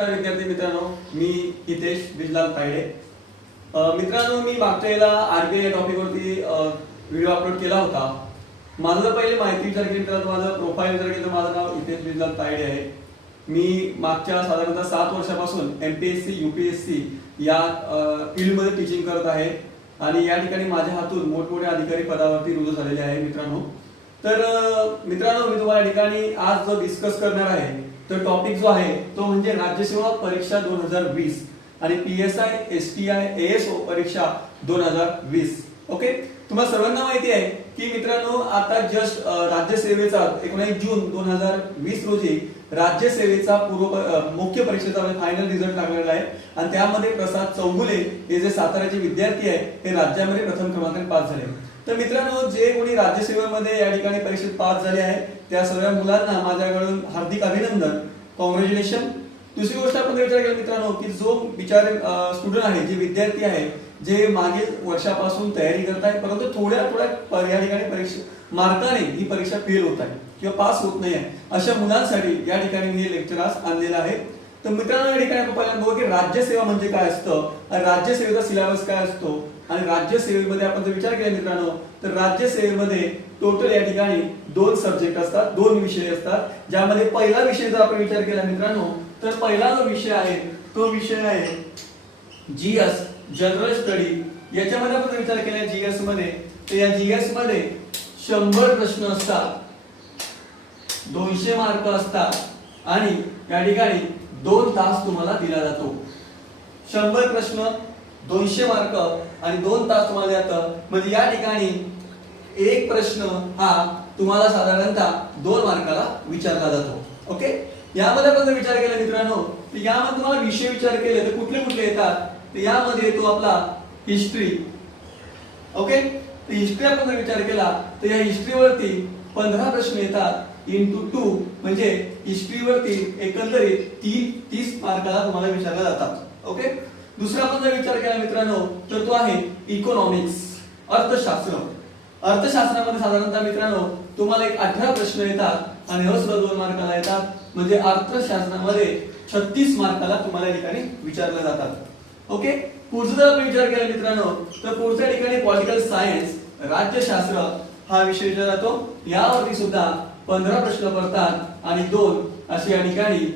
नमस्कार विद्यार्थी मित्रांनो, मी हितेश बिजलाल तायडे. मित्रांनो, मी मागच्या वेळेला आरबीआय या टॉपिकवरती व्हिडिओ अपलोड केला होता. माझं जर पहिले माहिती विचार केली तर माझं प्रोफाईल जर केलं तर माझं नाव हितेश बिजलाल तायडे आहे. मी मागच्या साधारणतः 7 वर्षापासून एमपीएससी यूपीएससी या फील्डमध्ये टीचिंग करत आहे आणि या ठिकाणी माझ्या हातून मोठमोठे अधिकारी पदावरती रुजू झालेले आहे मित्रांनो. तर मित्रांनो, मी तुम्हाला ठिकाणी आज जो डिस्कस करणार आहे तर टॉपिक जो आहे तो म्हणजे राज्यसेवा परीक्षा 2020 आणि पीएसआय एसटीआय एएसओ परीक्षा 2020. ओके, तुम्हाला सर्वांना माहिती आहे की मित्रांनो, आता जस्ट राज्यसेवेचा 19 जून 2020 रोजी राज्यसेवेचा मुख्य परीक्षेचा फायनल रिझल्ट लागलेला आहे आणि त्यामध्ये प्रसाद चौगुले हे जे साताऱ्याचे विद्यार्थी आहेत हे राज्यामध्ये प्रथम क्रमांकाने पास झाले. तर मित्रांनो, जे कोणी राज्यसेवेमध्ये या ठिकाणी परीक्षेत पास झाले आहे त्या सर्व मुलांना माझ्याकडून हार्दिक अभिनंदन, कॉंग्रॅच्युलेशन. दुसरी गोष्ट आपण विचार केला मित्रांनो की जो बिचारे स्टुडंट आहे, जे विद्यार्थी आहे, जे मागील वर्षापासून तयारी करत आहे परंतु थोड्या या ठिकाणी परीक्षा मार्काने ही परीक्षा फेल होत आहे किंवा पास होत नाही आहे, अशा मुलांसाठी या ठिकाणी मी हे लेक्चर आज आणलेलं आहे. तर मित्रांनो, या ठिकाणी आपण पहिल्यांदा बघू की राज्यसेवा म्हणजे काय असतं आणि राज्यसेवेचा सिलेबस काय असतो. आणि राज्यसेवेमध्ये आपण जर विचार केला मित्रांनो तर राज्यसेवेमध्ये टोटल या ठिकाणी 2 सब्जेक्ट असतात, 2 विषय असतात. ज्यामध्ये पहिला विषय जर आपण विचार केला मित्रांनो तर पहिला जो विषय आहे तो विषय आहे जीएस, जनरल स्टडी. याच्यामध्ये आपण विचार केला जीएस मध्ये तर या जीएस मध्ये 100 प्रश्न असतात, 200 मार्क असतात आणि या ठिकाणी 2 तास तुम्हाला दिला जातो. 100 प्रश्न, 200 मार्क आणि 2 तास तुम्हाला देतात. म्हणजे या ठिकाणी एक प्रश्न हा तुम्हाला साधारणतः 2 मार्काला विचारला जातो. ओके, यामध्ये आपण जर विचार केला मित्रांनो तर यामध्ये तुम्हाला विषय विचार केले तर कुठले कुठले येतात तर यामध्ये येतो आपला हिस्ट्री. ओके, तर हिस्ट्री आपण जर विचार केला तर या हिस्ट्रीवरती 15 प्रश्न येतात इंटू 2 म्हणजे हिस्ट्रीवरती एकंदरीत 30 मार्काला तुम्हाला विचारले जातात. ओके, दुसरा आपण जर विचार केला मित्रांनो तर तो आहे इकॉनॉमिक्स, अर्थशास्त्र. अर्थशास्त्रामध्ये साधारणतः मित्रांनो तुम्हाला 18 प्रश्न येतात आणि हे सुद्धा 2 मार्काला येतात. म्हणजे अर्थशास्त्रामध्ये 36 मार्काला तुम्हाला या ठिकाणी विचारले जातात. ओके, पुढचा जर आपण विचार केला मित्रांनो तर पुढच्या ठिकाणी पॉलिटिकल सायन्स, राज्यशास्त्र हा विषय विचारला जातो. यावरती सुद्धा 15 प्रश्न पडतात आणि 2 असे या ठिकाणी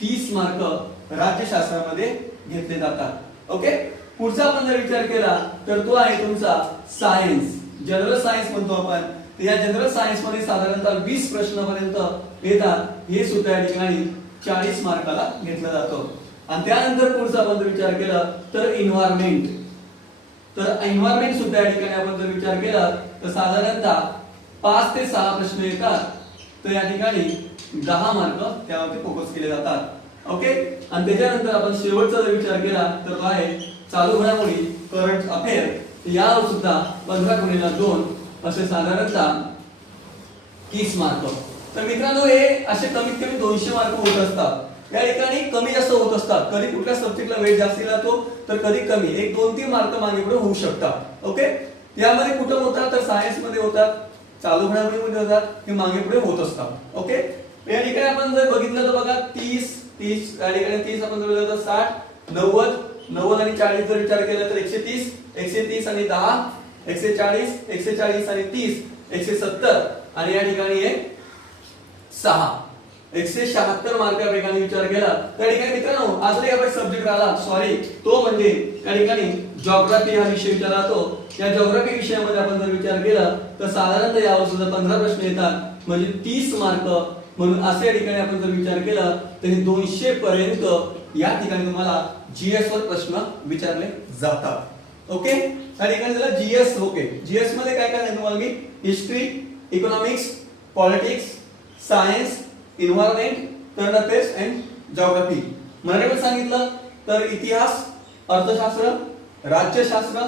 30 मार्क राज्यशास्त्रामध्ये घेतले जातात. ओके, पुढचा आपण जर विचार केला तर तो आहे तुमचा सायन्स, जनरल सायन्स म्हणतो आपण. तर या जनरल सायन्स मध्ये साधारणतः 20 प्रश्नापर्यंत येतात. हे सुद्धा या ठिकाणी 40 मार्काला घेतलं जातं. आणि त्यानंतर पुढचा आपण जर विचार केला तर एन्व्हायरमेंट. तर एन्व्हायरमेंट सुद्धा या ठिकाणी आपण जर विचार केला तर साधारणतः 5 ते 6 प्रश्न येतात. तर या ठिकाणी 10 मार्क त्यावरती फोकस केले जातात. ओके, आणि त्याच्यानंतर आपण शेवटचा जर विचार केला तर तो आहे चालू घडामोडी, करंट अफेअर. यावर सुद्धा 15×2 असे साधारणतः 30 मार्क. तर मित्रांनो, हे असे कमीत कमी 200 मार्क होत असतात. या ठिकाणी कमी जास्त होत असतात. कधी कुठल्या सब्जेक्टला वेट जास्त जातो तर कधी कमी, 1-2-3 मार्क मागे पुढे होऊ शकतात. ओके, यामध्ये कुठं होतात तर सायन्स मध्ये होतात, चालू घडामोडीमध्ये होतात, हे मागे पुढे होत असतात. ओके, या ठिकाणी आपण जर बघितलं तर बघा 30 या ठिकाणी 30 आपण जर बघितलं तर 60, 90 आणि 40 जर विचार केला तर 130 आणि 10, 140 आणि 30, 170 आणि या ठिकाणी 6, 176 मार्कापैकी विचार केला त्या ठिकाणी मित्रांनो अजून एक सब्जेक्ट आला, सॉरी, तो म्हणजे त्या ठिकाणी जिओग्राफी हा विषय विचारला जातो. या जिओग्राफी विषयामध्ये आपण जर विचार केला तर साधारणतः यावर सुद्धा 15 प्रश्न येतात म्हणजे 30 मार्क. म्हणून अशा ठिकाणी आपण जर विचार केला तर 200 पर्यंत या ठिकाणी तुम्हाला जीएस वर प्रश्न विचारले जातात. ओके, त्या ठिकाणी त्याला जीएस. ओके, जीएस मध्ये काय काय तुम्हाला मी history, economics, politics, science, environment, current affairs and geography. मराठीमध्ये सांगितलं तर इतिहास, अर्थशास्त्र, राज्यशास्त्र,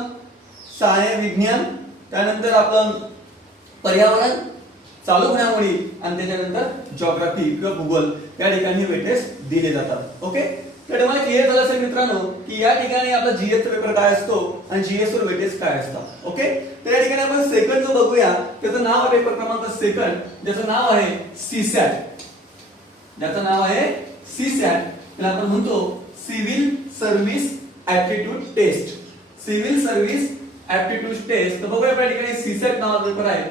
विज्ञान, त्यानंतर आपलं पर्यावरण, चालू घडामोडी आणि त्याच्यानंतर जिओग्राफी किंवा भूगोल या ठिकाणी वेटेज दिले जातात. ओके, तर तुम्हाला क्लिअर झालं असेल मित्रांनो की या ठिकाणी आपला जीएस चा पेपर काय असतो आणि जीएस वर वेटेज काय असतं. ओके, तर या ठिकाणी आपण सेकंड जो बघूया त्याचं नाव आहे पेपर क्रमांक सेकंड, ज्याचं नाव आहे सीसॅट. ज्याचं नाव आहे सीसॅट. त्याला आपण म्हणतो civil service aptitude test. Civil service aptitude test. तर बघूया या ठिकाणी सीसेट नावाचा पेपर आहे,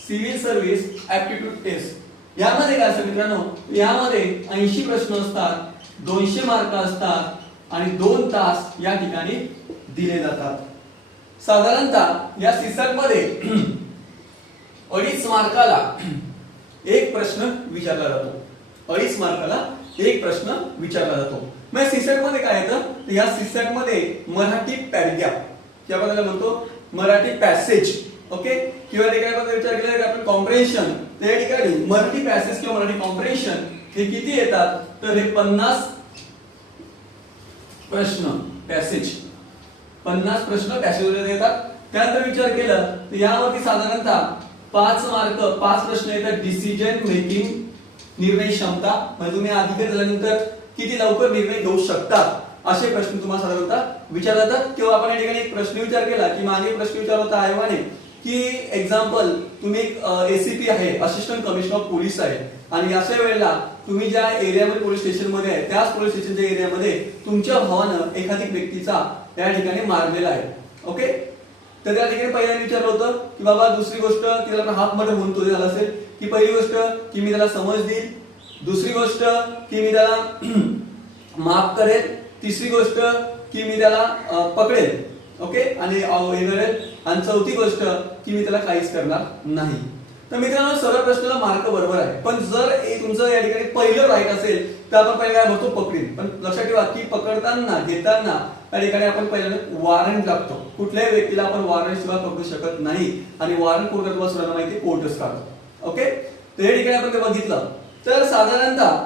सिव्हिल सर्व्हिस ऍप्टिट्यूड टेस्ट. यामध्ये काय असतं मित्रांनो, यामध्ये 80 प्रश्न असतात, 200 मार्क असतात आणि 2 तास या ठिकाणी दिले जातात. साधारणतः या सीसेट मध्ये 2.5 मार्काला एक प्रश्न विचारला जातो. 2.5 मार्काला एक प्रश्न विचारला जातो. मग सीसेट मध्ये काय येतं, या सीसेट मध्ये मराठी पॅराग्राफ किंवा त्याला म्हणतो मराठी पॅसेज, ओके, किंवा ठिकाणी आपण विचार केला की आपण कॉम्प्रिहेन्शन, त्या ठिकाणी मराठी पॅसेज किंवा मराठी कॉम्प्रिहेन्शन हे किती येतात, तर हे 50 प्रश्न पॅसेज, 50 प्रश्न पॅसेज मध्ये येतात. त्यानंतर विचार केला तर यावरती साधारणतः 5 मार्क, 5 प्रश्न येतात डिसिजन मेकिंग, निर्णय क्षमता, म्हणजे तुम्ही अधिकारी झाल्यानंतर किती लवकर निर्णय घेऊ शकता असे प्रश्न तुम्हाला साधारणतः विचारले जातात. किंवा आपण या ठिकाणी एक प्रश्न विचार केला की मागे प्रश्न विचारला होता आयोगाने की एक्झाम्पल तुम्ही एसीपी आहे, असिस्टंट कमिशनर ऑफ पोलीस आहे, आणि अशा वेळेला तुम्ही ज्या एरियामध्ये पोलीस स्टेशन मध्ये आहे त्याच पोलीस स्टेशनच्या एरियामध्ये तुमच्या भावानं एखादी व्यक्तीचा या ठिकाणी मारलेला आहे, ओके. तर त्या ठिकाणी पहिल्यांदा विचारलं होतं की बाबा दुसरी गोष्ट की त्याला हाफ मर्डर म्हणतो ते झालं असेल की पहिली गोष्ट की मी त्याला समज देईल, दुसरी गोष्ट की मी त्याला माफ करेल, तिसरी गोष्ट की मी त्याला पकडेल, ओके, आणि आणि चौथी गोष्ट की मी त्याला काहीच करणार नाही. तर मित्रांनो सर्व प्रश्नाला मार्क बरोबर आहे, पण जर तुमचं या ठिकाणी पहिलं राईट असेल तर आपण पहिला काय म्हणतो पकडील. पण लक्षात ठेवा की पकडताना घेताना या ठिकाणी आपण पहिल्यांदा वॉरंट लागतो. कुठल्याही व्यक्तीला आपण वॉरंट शिवाय पकडू शकत नाही, आणि वॉरंट कोर्टात तुम्हाला सर्वांना माहिती कोर्टच काढतो, ओके. तर या ठिकाणी आपण ते बघितलं तर साधारणतः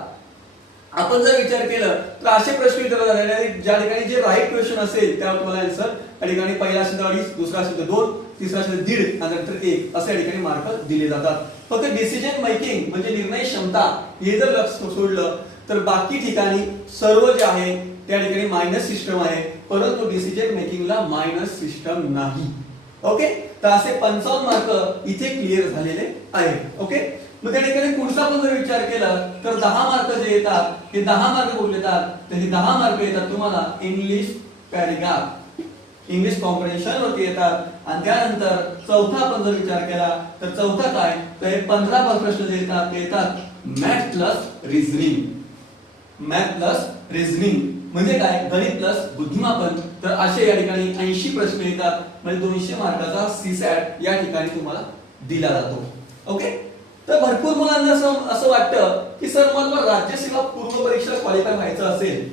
आपण जर विचार केलं तर असे प्रश्न विचारले जातात ज्या ठिकाणी जे राईट क्वेश्चन असेल त्यावर तुम्हाला आन्सर या ठिकाणी पहिला असेल तर 2.5, दुसरा असेल तर 2, तिसरा असेल तर 1.5 आणि नंतर 1 असे या ठिकाणी मार्क दिले जातात. फक्त डिसिजन मेकिंग म्हणजे निर्णय क्षमता हे जर लक्ष सोडलं तर बाकी ठिकाणी सर्व जे आहे त्या ठिकाणी मायनस सिस्टम आहे, परंतु डिसिजन मेकिंगला मायनस सिस्टम नाही, ओके. तर असे 55 मार्क इथे क्लिअर झालेले आहेत, ओके. मग त्या ठिकाणी पुढचा पण जर विचार केला तर 10 मार्क जे येतात हे 10 मार्क कुठले येतात, तर हे 10 मार्क येतात तुम्हाला इंग्लिश पॅराग्राफ, इंग्लिश कॉम्प्रिहेन्शन वरती येतात. आणि त्यानंतर चौथा आपण जर विचार केला तर चौथा काय, तर हे 15 प्रश्न जे येतात ते येतात math plus reasoning. Math plus reasoning म्हणजे काय, गणित प्लस बुद्धिमापन. तर असे या ठिकाणी 80 प्रश्न येतात, म्हणजे 200 मार्काचा सीसॅट या ठिकाणी तुम्हाला दिला जातो, ओके. तर भरपूर मुलांना असं वाटतं की सर मला राज्यसेवा पूर्व परीक्षा क्वालिफाय व्हायचं असेल,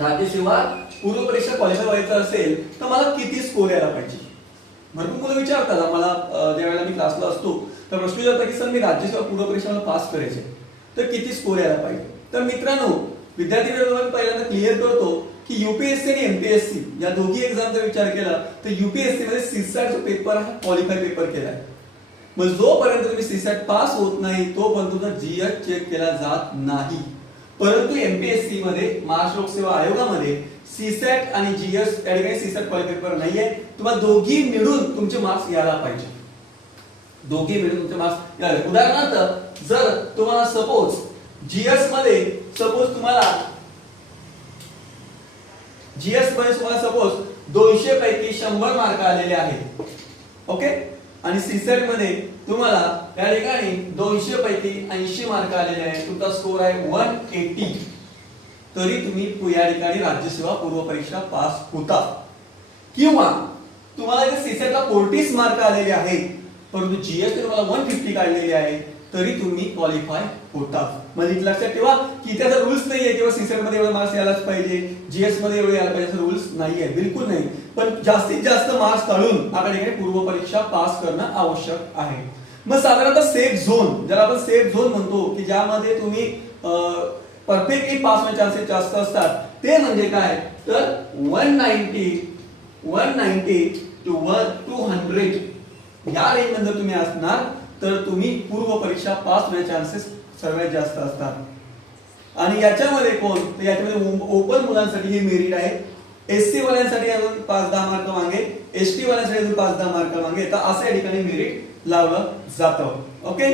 राज्यसेवा पूर्व परीक्षा क्वालिफाय व्हायचं असेल तर मला किती स्कोर यायला पाहिजे. भरपूर मुलं विचारतात आम्हाला, ज्या वेळेला मी क्लासला असतो तर प्रश्न विचारतात की सर मी राज्यसेवा पूर्व परीक्षा पास करायचे तर किती स्कोर यायला पाहिजे. तर मित्रांनो विद्यार्थी मित्रांनो पहिल्यांदा क्लिअर करतो की युपीएससी आणि एमपीएससी या दोन्ही एक्झामचा विचार केला तर युपीएससी मध्ये सीसॅट जो पेपर आहे क्वालिफाय पेपर केलाय. मग जोपर्यंत तुम्ही सीसॅट पास होत नाही तोपर्यंत तुमचा जीएस चेक केला जात नाही. परंतु एमपीएससी मध्ये महाराष्ट्र लोकसेवा आयोगामध्ये सीसॅट आणि जीएस या ठिकाणी सीसॅट क्वालिफाय पेपर नाहीये. तुम्हाला दोघी मिळून तुमचे मार्क्स यायला पाहिजे, दोघी मिळून तुमचे मार्क्स यायला. उदाहरणार्थ जर तुम्हाला सपोज जीएस मध्ये तुम्हाला 200 पैकी 100 मार्क आलेले आहेत, ओके. आणि सीसॅट मध्ये तुम्हाला या ठिकाणी 200 पैकी 80 मार्क आलेले आहेत, तुमचा स्कोर आहे 180, तरी तुम्ही या ठिकाणी राज्यसेवा पूर्व परीक्षा पास होता. किंवा तुम्हाला जर सीसॅटला 40 मार्क आलेले आहेत परंतु जीएस तुम्हाला 150 काढलेले आहे तरी तुम्ही क्वालिफाय होता. म्हणजे लक्षात ठेवा की त्याचा रूल्स नाहीये किंवा सीसॅट मध्ये एवढे मार्क्स यायलाच पाहिजे, जीएस मध्ये एवढे यायला पाहिजे, रूल्स नाहीये, बिलकुल नाही. पण जास्तीत जास्त मार्क्स काढून आपल्याकडे पूर्व परीक्षा पास करणं आवश्यक आहे. मग साधारणतः सेफ झोन, ज्याला आपण सेफ झोन म्हणतो की ज्यामध्ये तुम्ही परफेक्टली पास होण्याचे चान्सेस जास्त असतात, ते म्हणजे काय, तर 190 टू 200 या रेंज मध्ये तुम्ही असणार तर तुम्ही पूर्व परीक्षा पास होण्याचे चान्सेस सर्वात जास्त असतात. आणि याच्यामध्ये कोण, तर याच्यामध्ये ओपन मुलांसाठी हे मेरिट आहे, एससी वाल्यांसाठी अजून 5-10 मार्क मागे, एसटी वाल्यांसाठी अजून 5-10 मार्क मागे, तर असं या ठिकाणी मेरिट लावलं जातं, ओके.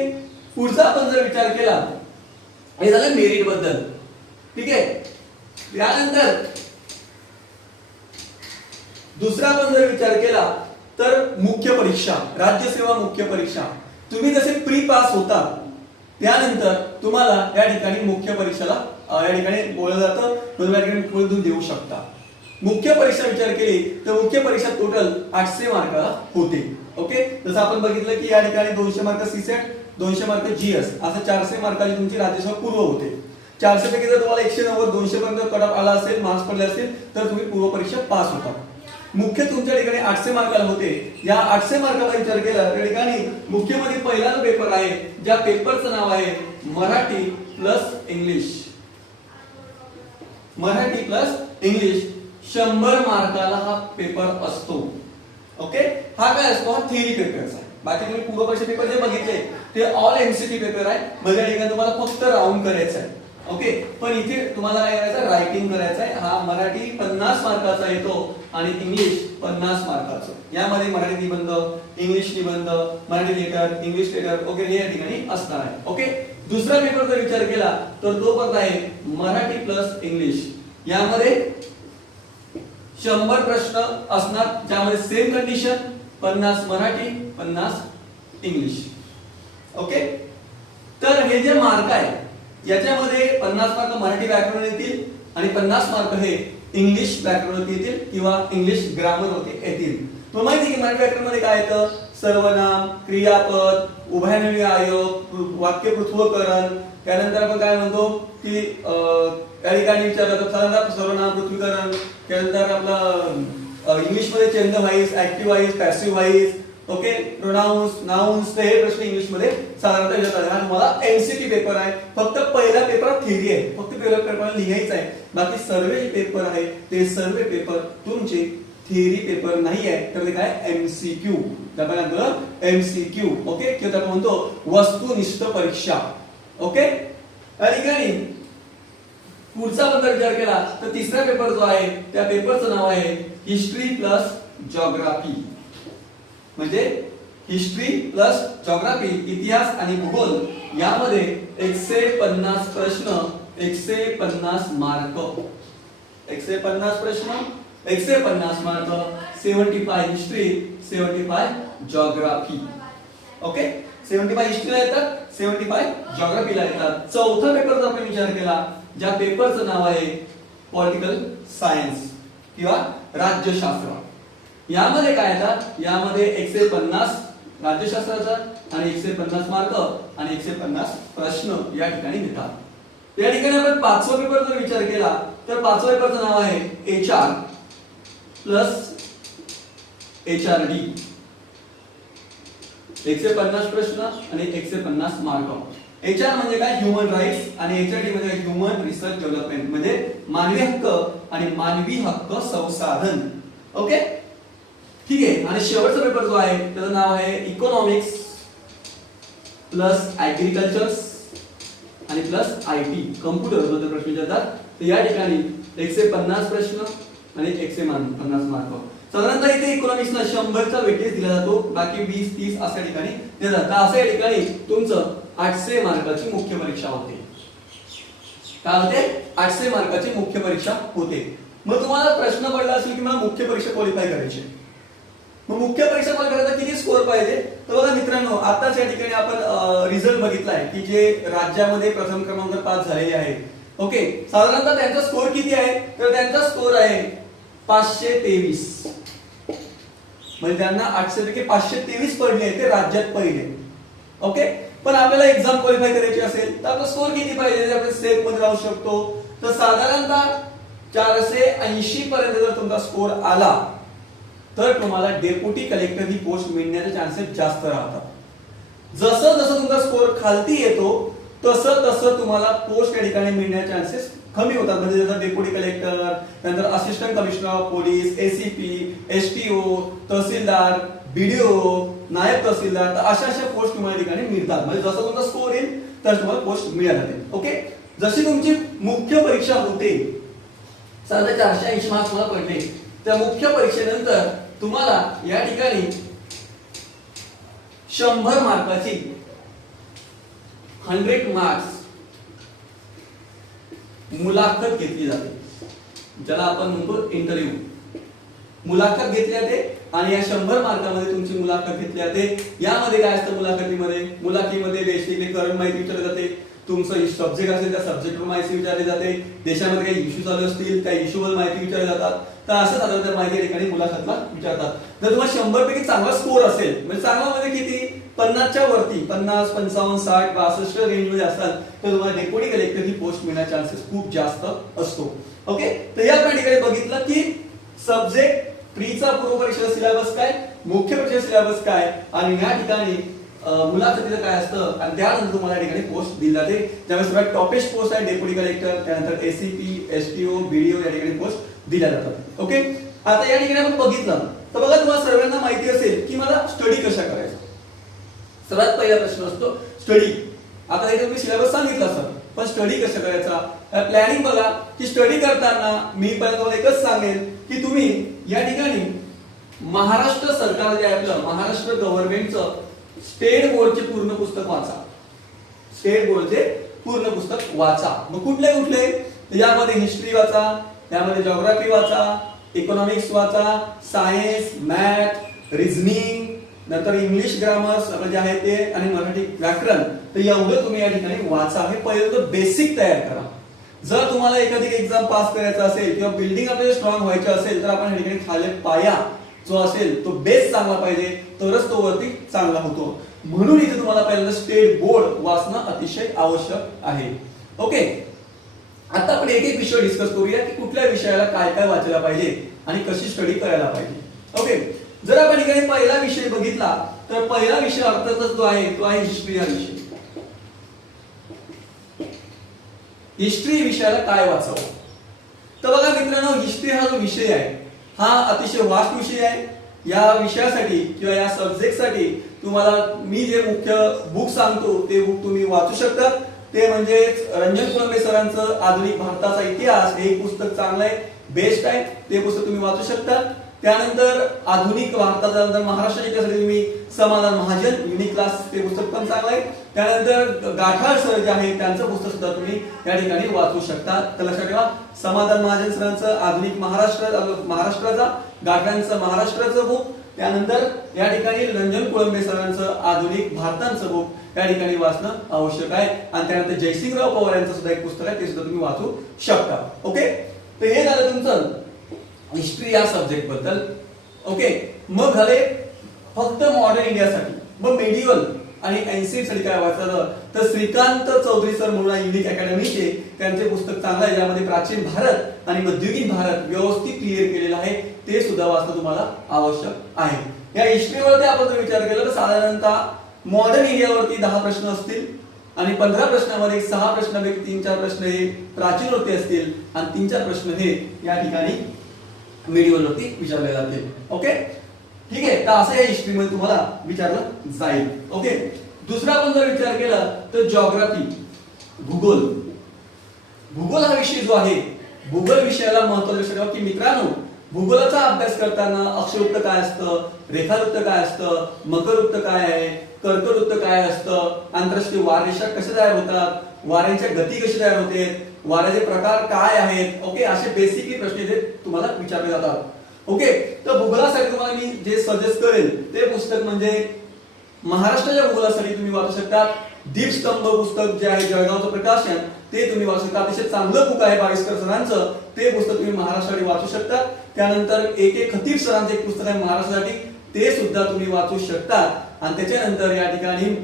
पुढचा आपण जर विचार केला हे झालं मेरिट बद्दल. ठीक आहे. त्यानंतर दुसरा आपण जर विचार केला तर मुख्य परीक्षा, राज्यसेवा मुख्य परीक्षा. तुम्ही जसे प्री पास होता त्यानंतर तुम्हाला या ठिकाणी मुख्य परीक्षेला या ठिकाणी बोललं जातं, तुम्ही या ठिकाणी देऊ शकता. मुख्य परीक्षा विचार केली तर मुख्य परीक्षा टोटल 800 मार्काला होते. ओके, जसं आपण बघितलं की या ठिकाणी 200 मार्क सीसेट, 200 मार्क जीएस, असं 400 मार्काची तुमची राज्यसेवा पूर्व होते. 400 पैकी जर तुम्हाला 190 200 पर्यंत कट ऑफ आला असेल, मार्क्स पडले असेल तर तुम्ही पूर्व परीक्षा पास होता. मुख्य तुमच्या ठिकाणी 800 मार्काला होते. या 800 मार्काला विचार केला त्या ठिकाणी मुख्यमध्ये पहिला जो पेपर आहे, ज्या पेपरचं नाव आहे Marathi plus English. Marathi plus English 100 मार्काला हा पेपर असतो. ओके, हा काय असतो, हा थिअरी पेपर आहे. बाकी तुम्ही पूर्व परीक्षा पेपर जे बघितले ते ऑल एमसीक्यू पेपर आहे. म्हणजे या ठिकाणी तुम्हाला फक्त राऊंड करायचं आहे. ओके, पण इथे तुम्हाला काय करायचं, रायटिंग करायचं आहे. हा मराठी 50 मार्काचा येतो आणि इंग्लिश 50 मार्काचा. यामध्ये मराठी निबंध, इंग्लिश निबंध, मराठी लेटर, इंग्लिश लेटर वगैरे या ठिकाणी असणार आहे. ओके, दुसरा पेपर जर विचार केला तर तो पण आहे मराठी प्लस इंग्लिश. यामध्ये 100 प्रश्न असणार, ज्यामध्ये same condition, 50 Marathi 50 English. Okay, तर हे जे मार्क आहे याच्यामध्ये 50 मार्क मराठी व्याकरण येतील आणि 50 मार्क हे इंग्लिश व्याकरण येतील किंवा इंग्लिश ग्रामर होते येतील. तुम्हाला माहिती आहे की मराठी व्याकरण मध्ये काय येतं, सर्वनाम, क्रियापद, उभयनामी आयोग, वाक्य पृथ्वीकरण. त्यानंतर आपण काय म्हणतो की या ठिकाणी विचारलं तर साधारणतः सर्वनाम, पृथ्वीकरण. त्यानंतर आपला इंग्लिश मध्ये change voice, active voice, passive voice. Okay, pronouns, nouns, हे प्रश्न इंग्लिश मध्ये साधारणतः विचारतात. हा तुम्हाला एमसीक्यू पेपर आहे. फक्त पहिला पेपर थिअरी आहे, फक्त पहिल्या पेपर लिहायचं आहे. बाकी सर्व पेपर आहे ते सर्व पेपर तुमचे थिअरी पेपर नाही आहे, तर ते काय एमसीक्यू. आपण म्हणतो एमसीक्यू. ओके, किंवा आपण म्हणतो वस्तुनिष्ठ परीक्षा. ओके, या ठिकाणी पुढचा आपण जर विचार केला तर तिसरा पेपर जो आहे त्या पेपरचं नाव आहे हिस्ट्री प्लस जिओग्राफी. म्हणजे हिस्ट्री प्लस जिओग्राफी, इतिहास आणि भूगोल. यामध्ये 150 प्रश्न, 150 मार्क. 150 प्रश्न, 150 मार्क. 75 history, 75 geography. ओके, 75 हिस्ट्रीला येतात, 75 जिओग्राफीला येतात. चौथा पेपर जर आपण विचार केला, ज्या पेपरचं नाव आहे पॉलिटिकल सायन्स किंवा राज्यशास्त्र. यामध्ये काय येतात, यामध्ये 150 राज्यशास्त्राचा आणि 150 मार्क आणि 150 प्रश्न या ठिकाणी येतात. या ठिकाणी आपण पाचवा पेपर जर विचार केला तर पाचव्या पेपरचं नाव आहे एचआर प्लस एचआरडी. 150 प्रश्न आणि 150 मार्क. एचआर म्हणजे काय, ह्युमन राईट्स, आणि एचआरडी म्हणजे ह्युमन रिसर्च डेव्हलपमेंट, म्हणजे मानवी हक्क आणि मानवी हक्क संसाधन. ओके, ठीक आहे. आणि शेवटचा पेपर जो आहे त्याचं नाव आहे इकॉनॉमिक्स प्लस ऍग्रीकल्चर आणि प्लस आयटी, कम्प्युटर बद्दल प्रश्न विचारतात. तर या ठिकाणी 150 प्रश्न आणि 150 मार्क. साधारणतः इथे इकॉनॉमिक्सला 100चा वेटेज दिला जातो, बाकी 20-30 अशा ठिकाणी दिला जातं. असं या ठिकाणी तुमचं 800 मार्काची मुख्य परीक्षा होते. काय होते, 800 मार्काची मुख्य परीक्षा होते. मग तुम्हाला प्रश्न पडला असेल की मला मुख्य परीक्षा क्वालिफाय करायची, मग मुख्य परीक्षा करायचा किती स्कोअर पाहिजे. तर बघा मित्रांनो, आताच या ठिकाणी आपण रिझल्ट बघितलाय की जे राज्यामध्ये प्रथम क्रमांक पास झालेले आहेत. ओके, साधारणतः त्यांचा स्कोअर किती आहे, तर त्यांचा स्कोअर आहे 523. म्हणजे त्यांना 800 पैकी 523 पडले, ते राज्यात पहिले. ओके, पण आपल्याला एक्झाम क्वालिफाय करायची असेल तर आपला स्कोअर किती पाहिजे, आपण सेफ मध्ये राहू शकतो. तर साधारणतः 480 पर्यंत जर तुमचा स्कोअर आला तर तुम्हाला डेप्युटी कलेक्टर ही पोस्ट मिळण्याचे चान्सेस जास्त राहतात. जसं जसं तुमचा स्कोअर खालती येतो तसं तसं तुम्हाला पोस्ट या ठिकाणी मिळण्याचे चान्सेस कमी होतात. म्हणजे जसं डेप्युटी कलेक्टर, त्यानंतर assistant commissioner of police, ACP, STO, tehsildar, BDO, नायब तहसीलदार, तर अशा पोस्ट तुम्हाला ठिकाणी मिळतात. म्हणजे जसं तुमचा स्कोअर येईल तर तुम्हाला पोस्ट मिळाला जाते. ओके, जशी तुमची मुख्य परीक्षा होते, साधारण 480 मार्क्स मला पडले, त्या मुख्य परीक्षेनंतर तुम्हाला या ठिकाणी 100 मार्काची 100 मार्क्स मुलाखत घेतली जाते, ज्याला आपण म्हणतो इंटरव्ह्यू. मुलाखत घेतली जाते आणि या 100 मार्कामध्ये तुमची मुलाखत घेतली जाते. यामध्ये काय असतं मुलाखतीमध्ये बेसिकली करंट माहिती विचारली जाते, तुमचं सब्जेक्ट असेल त्या सब्जेक्टवर माहिती विचारली जाते, देशामध्ये काही इश्यू चालू असतील त्या इश्यूवर माहिती विचारली जातात. तर असं साधारण माहिती या ठिकाणी मुलाखतला विचारतात. जर तुम्हाला 100 पैकी चांगला स्कोर असेल, म्हणजे चांगला म्हणजे किती 50 च्या वरती 50, 55, 60, 62 रेंज मध्ये असाल तर तुम्हाला डेप्युटी कलेक्टर ही पोस्ट मिळण्याचे चान्सेस खूप जास्त असतो. ओके, तर या ठिकाणी बघितलं की सब्जेक्ट प्रीचा पूर्व परीक्षेचा सिलेबस काय, मुख्य परीक्षेचा सिलेबस काय आणि या ठिकाणी मुलाखतीचं काय असतं आणि त्यानंतर तुम्हाला या ठिकाणी पोस्ट दिली जाते. त्यामुळे सगळ्यात टॉपेस्ट पोस्ट आहे डेप्युटी कलेक्टर, त्यानंतर एसीपी, एसटीओ, बीडीओ या ठिकाणी पोस्ट दिल्या जातात. ओके, आता या ठिकाणी आपण बघितलं तर बघा तुम्हाला सर्वांना माहिती असेल की मला स्टडी कशा करायचा. सर्वात पहिला प्रश्न असतो स्टडी. आता हे तुम्ही सिलेबस सांगितला सर, पण स्टडी कसं करायचा प्लॅनिंग बघा की स्टडी करताना मी पहिल्यांदा एकच सांगेन की तुम्ही या ठिकाणी महाराष्ट्र सरकार जे आहे आपलं महाराष्ट्र गव्हर्नमेंटचं स्टेट बोर्डचे पूर्ण पुस्तक वाचा. स्टेट बोर्डचे पूर्ण पुस्तक वाचा. मग कुठले कुठले यामध्ये हिस्ट्री वाचा, यामध्ये जिओग्राफी वाचा, इकॉनॉमिक्स वाचा, सायन्स, मॅथ, रिझनिंग, नंतर इंग्लिश ग्रामर्स जे आहे ते आणि मराठी व्याकरण. तर एवढं तुम्ही या ठिकाणी वाचा. हे पहिलं बेसिक तयार करा. जर तुम्हाला एखादी एक्झाम पास करायचा असेल किंवा बिल्डिंग आपल्याला स्ट्रॉंग व्हायची असेल तर आपण या ठिकाणी खाली पाया जो असेल तो बेस चांगला पाहिजे, तरच तो वरती चांगला होतो. म्हणून इथे तुम्हाला पहिल्यांदा स्टेट बोर्ड वाचणं अतिशय आवश्यक आहे. ओके, आता आपण एक एक विषय डिस्कस करूया की कुठल्या विषयाला काय काय वाचायला पाहिजे आणि कशी स्टडी करायला पाहिजे. ओके, जर आपण इकडे पहिला विषय बघितला तर पहिला विषय अर्थातच जो आहे तो आहे हिस्ट्री हा विषय. हिस्ट्री विषयाला काय वाचावं तर बघा मित्रांनो, हिस्ट्री हा जो विषय आहे हा अतिशय वास्ट विषय आहे. या विषयासाठी किंवा या सब्जेक्टसाठी तुम्हाला मी जे मुख्य बुक सांगतो ते बुक तुम्ही वाचू शकता. ते म्हणजे रंजन कुळंबे सरांचं आधुनिक भारताचा इतिहास हे पुस्तक चांगलं आहे, बेस्ट आहे. ते पुस्तक तुम्ही वाचू शकता. त्यानंतर आधुनिक भारताचा नंतर महाराष्ट्राच्या इतिहासासाठी तुम्ही समाधान महाजन युनिक क्लास ते पुस्तक पण चांगलं आहे. त्यानंतर गाठाळ सर जे आहे त्यांचं पुस्तक सुद्धा तुम्ही या ठिकाणी वाचू शकता. तर लक्षात ठेवा, समाधान महाजन सरांचं आधुनिक महाराष्ट्राचा, गाठाळांचं महाराष्ट्राचं बुक, त्यानंतर या ठिकाणी रंजन कुळंबे सरांचं आधुनिक भारताचं बुक या ठिकाणी वाचणं आवश्यक आहे. आणि त्यानंतर जयसिंगराव पवार यांचं सुद्धा एक पुस्तक आहे, ते सुद्धा तुम्ही वाचू शकता. ओके, तर हे झालं तुमचं हिस्ट्री या सब्जेक्ट बद्दल. ओके, मग झाले फक्त मॉडर्न इंडियासाठी. मग मेडिवल आणि एन्शियंट साठी काय वाचायचं तर श्रीकांत चौधरी सर म्हणून युनिक अकॅडमीचे त्यांचे पुस्तक चांगलं आहे, ज्यामध्ये प्राचीन भारत आणि मध्ययुगीन भारत व्यवस्थित क्लिअर केलेलं आहे. ते सुद्धा वाचणं तुम्हाला आवश्यक आहे. या हिस्ट्रीवरती आपण जर विचार केला तर साधारणतः मॉडर्न इंडियावरती 10 प्रश्न असतील आणि 15 प्रश्नामध्ये 6 प्रश्नापैकी 3-4 प्रश्न हे प्राचीनवरती असतील आणि 3-4 प्रश्न हे या ठिकाणी मेडिवल वरती विचारले जातील. ओके, ठीक आहे. तर असं या हिस्ट्री मध्ये तुम्हाला विचारलं जाईल. ओके, दुसरा आपण जर विचार केला तर जिओग्राफी, भूगोल. भूगोल हा विषय जो आहे, भूगोल विषयाला महत्त्व लक्षात ठेवा की मित्रांनो, भूगोलाचा अभ्यास करताना अक्षवृत्त काय असतं, रेखावृत्त काय असतं, मकरवृत्त काय आहे, कर्कवृत्त काय असतं, आंतरराष्ट्रीय वाररेषा कशा तयार होतात, वाऱ्यांच्या गती कशी तयार होते, वाऱ्याचे प्रकार काय आहेत. ओके, असे बेसिकली प्रश्न इथे तुम्हाला विचारले जातात. ओके, तर भूगोलासाठी तुम्हाला मी जे सजेस्ट करेल ते पुस्तक म्हणजे महाराष्ट्राच्या भूगोलासाठी तुम्ही वाचू शकता दीपस्तंभ पुस्तक जे आहे जळगावचं प्रकाशन, ते तुम्ही वाचू शकता. अतिशय चांगलं बुक आहे बावीसकर सरांचं, ते पुस्तक तुम्ही महाराष्ट्रासाठी वाचू शकता. त्यानंतर एक खतीब सरांचं एक पुस्तक आहे महाराष्ट्रासाठी, ते सुद्धा तुम्ही वाचू शकता. आणि त्याच्यानंतर या ठिकाणी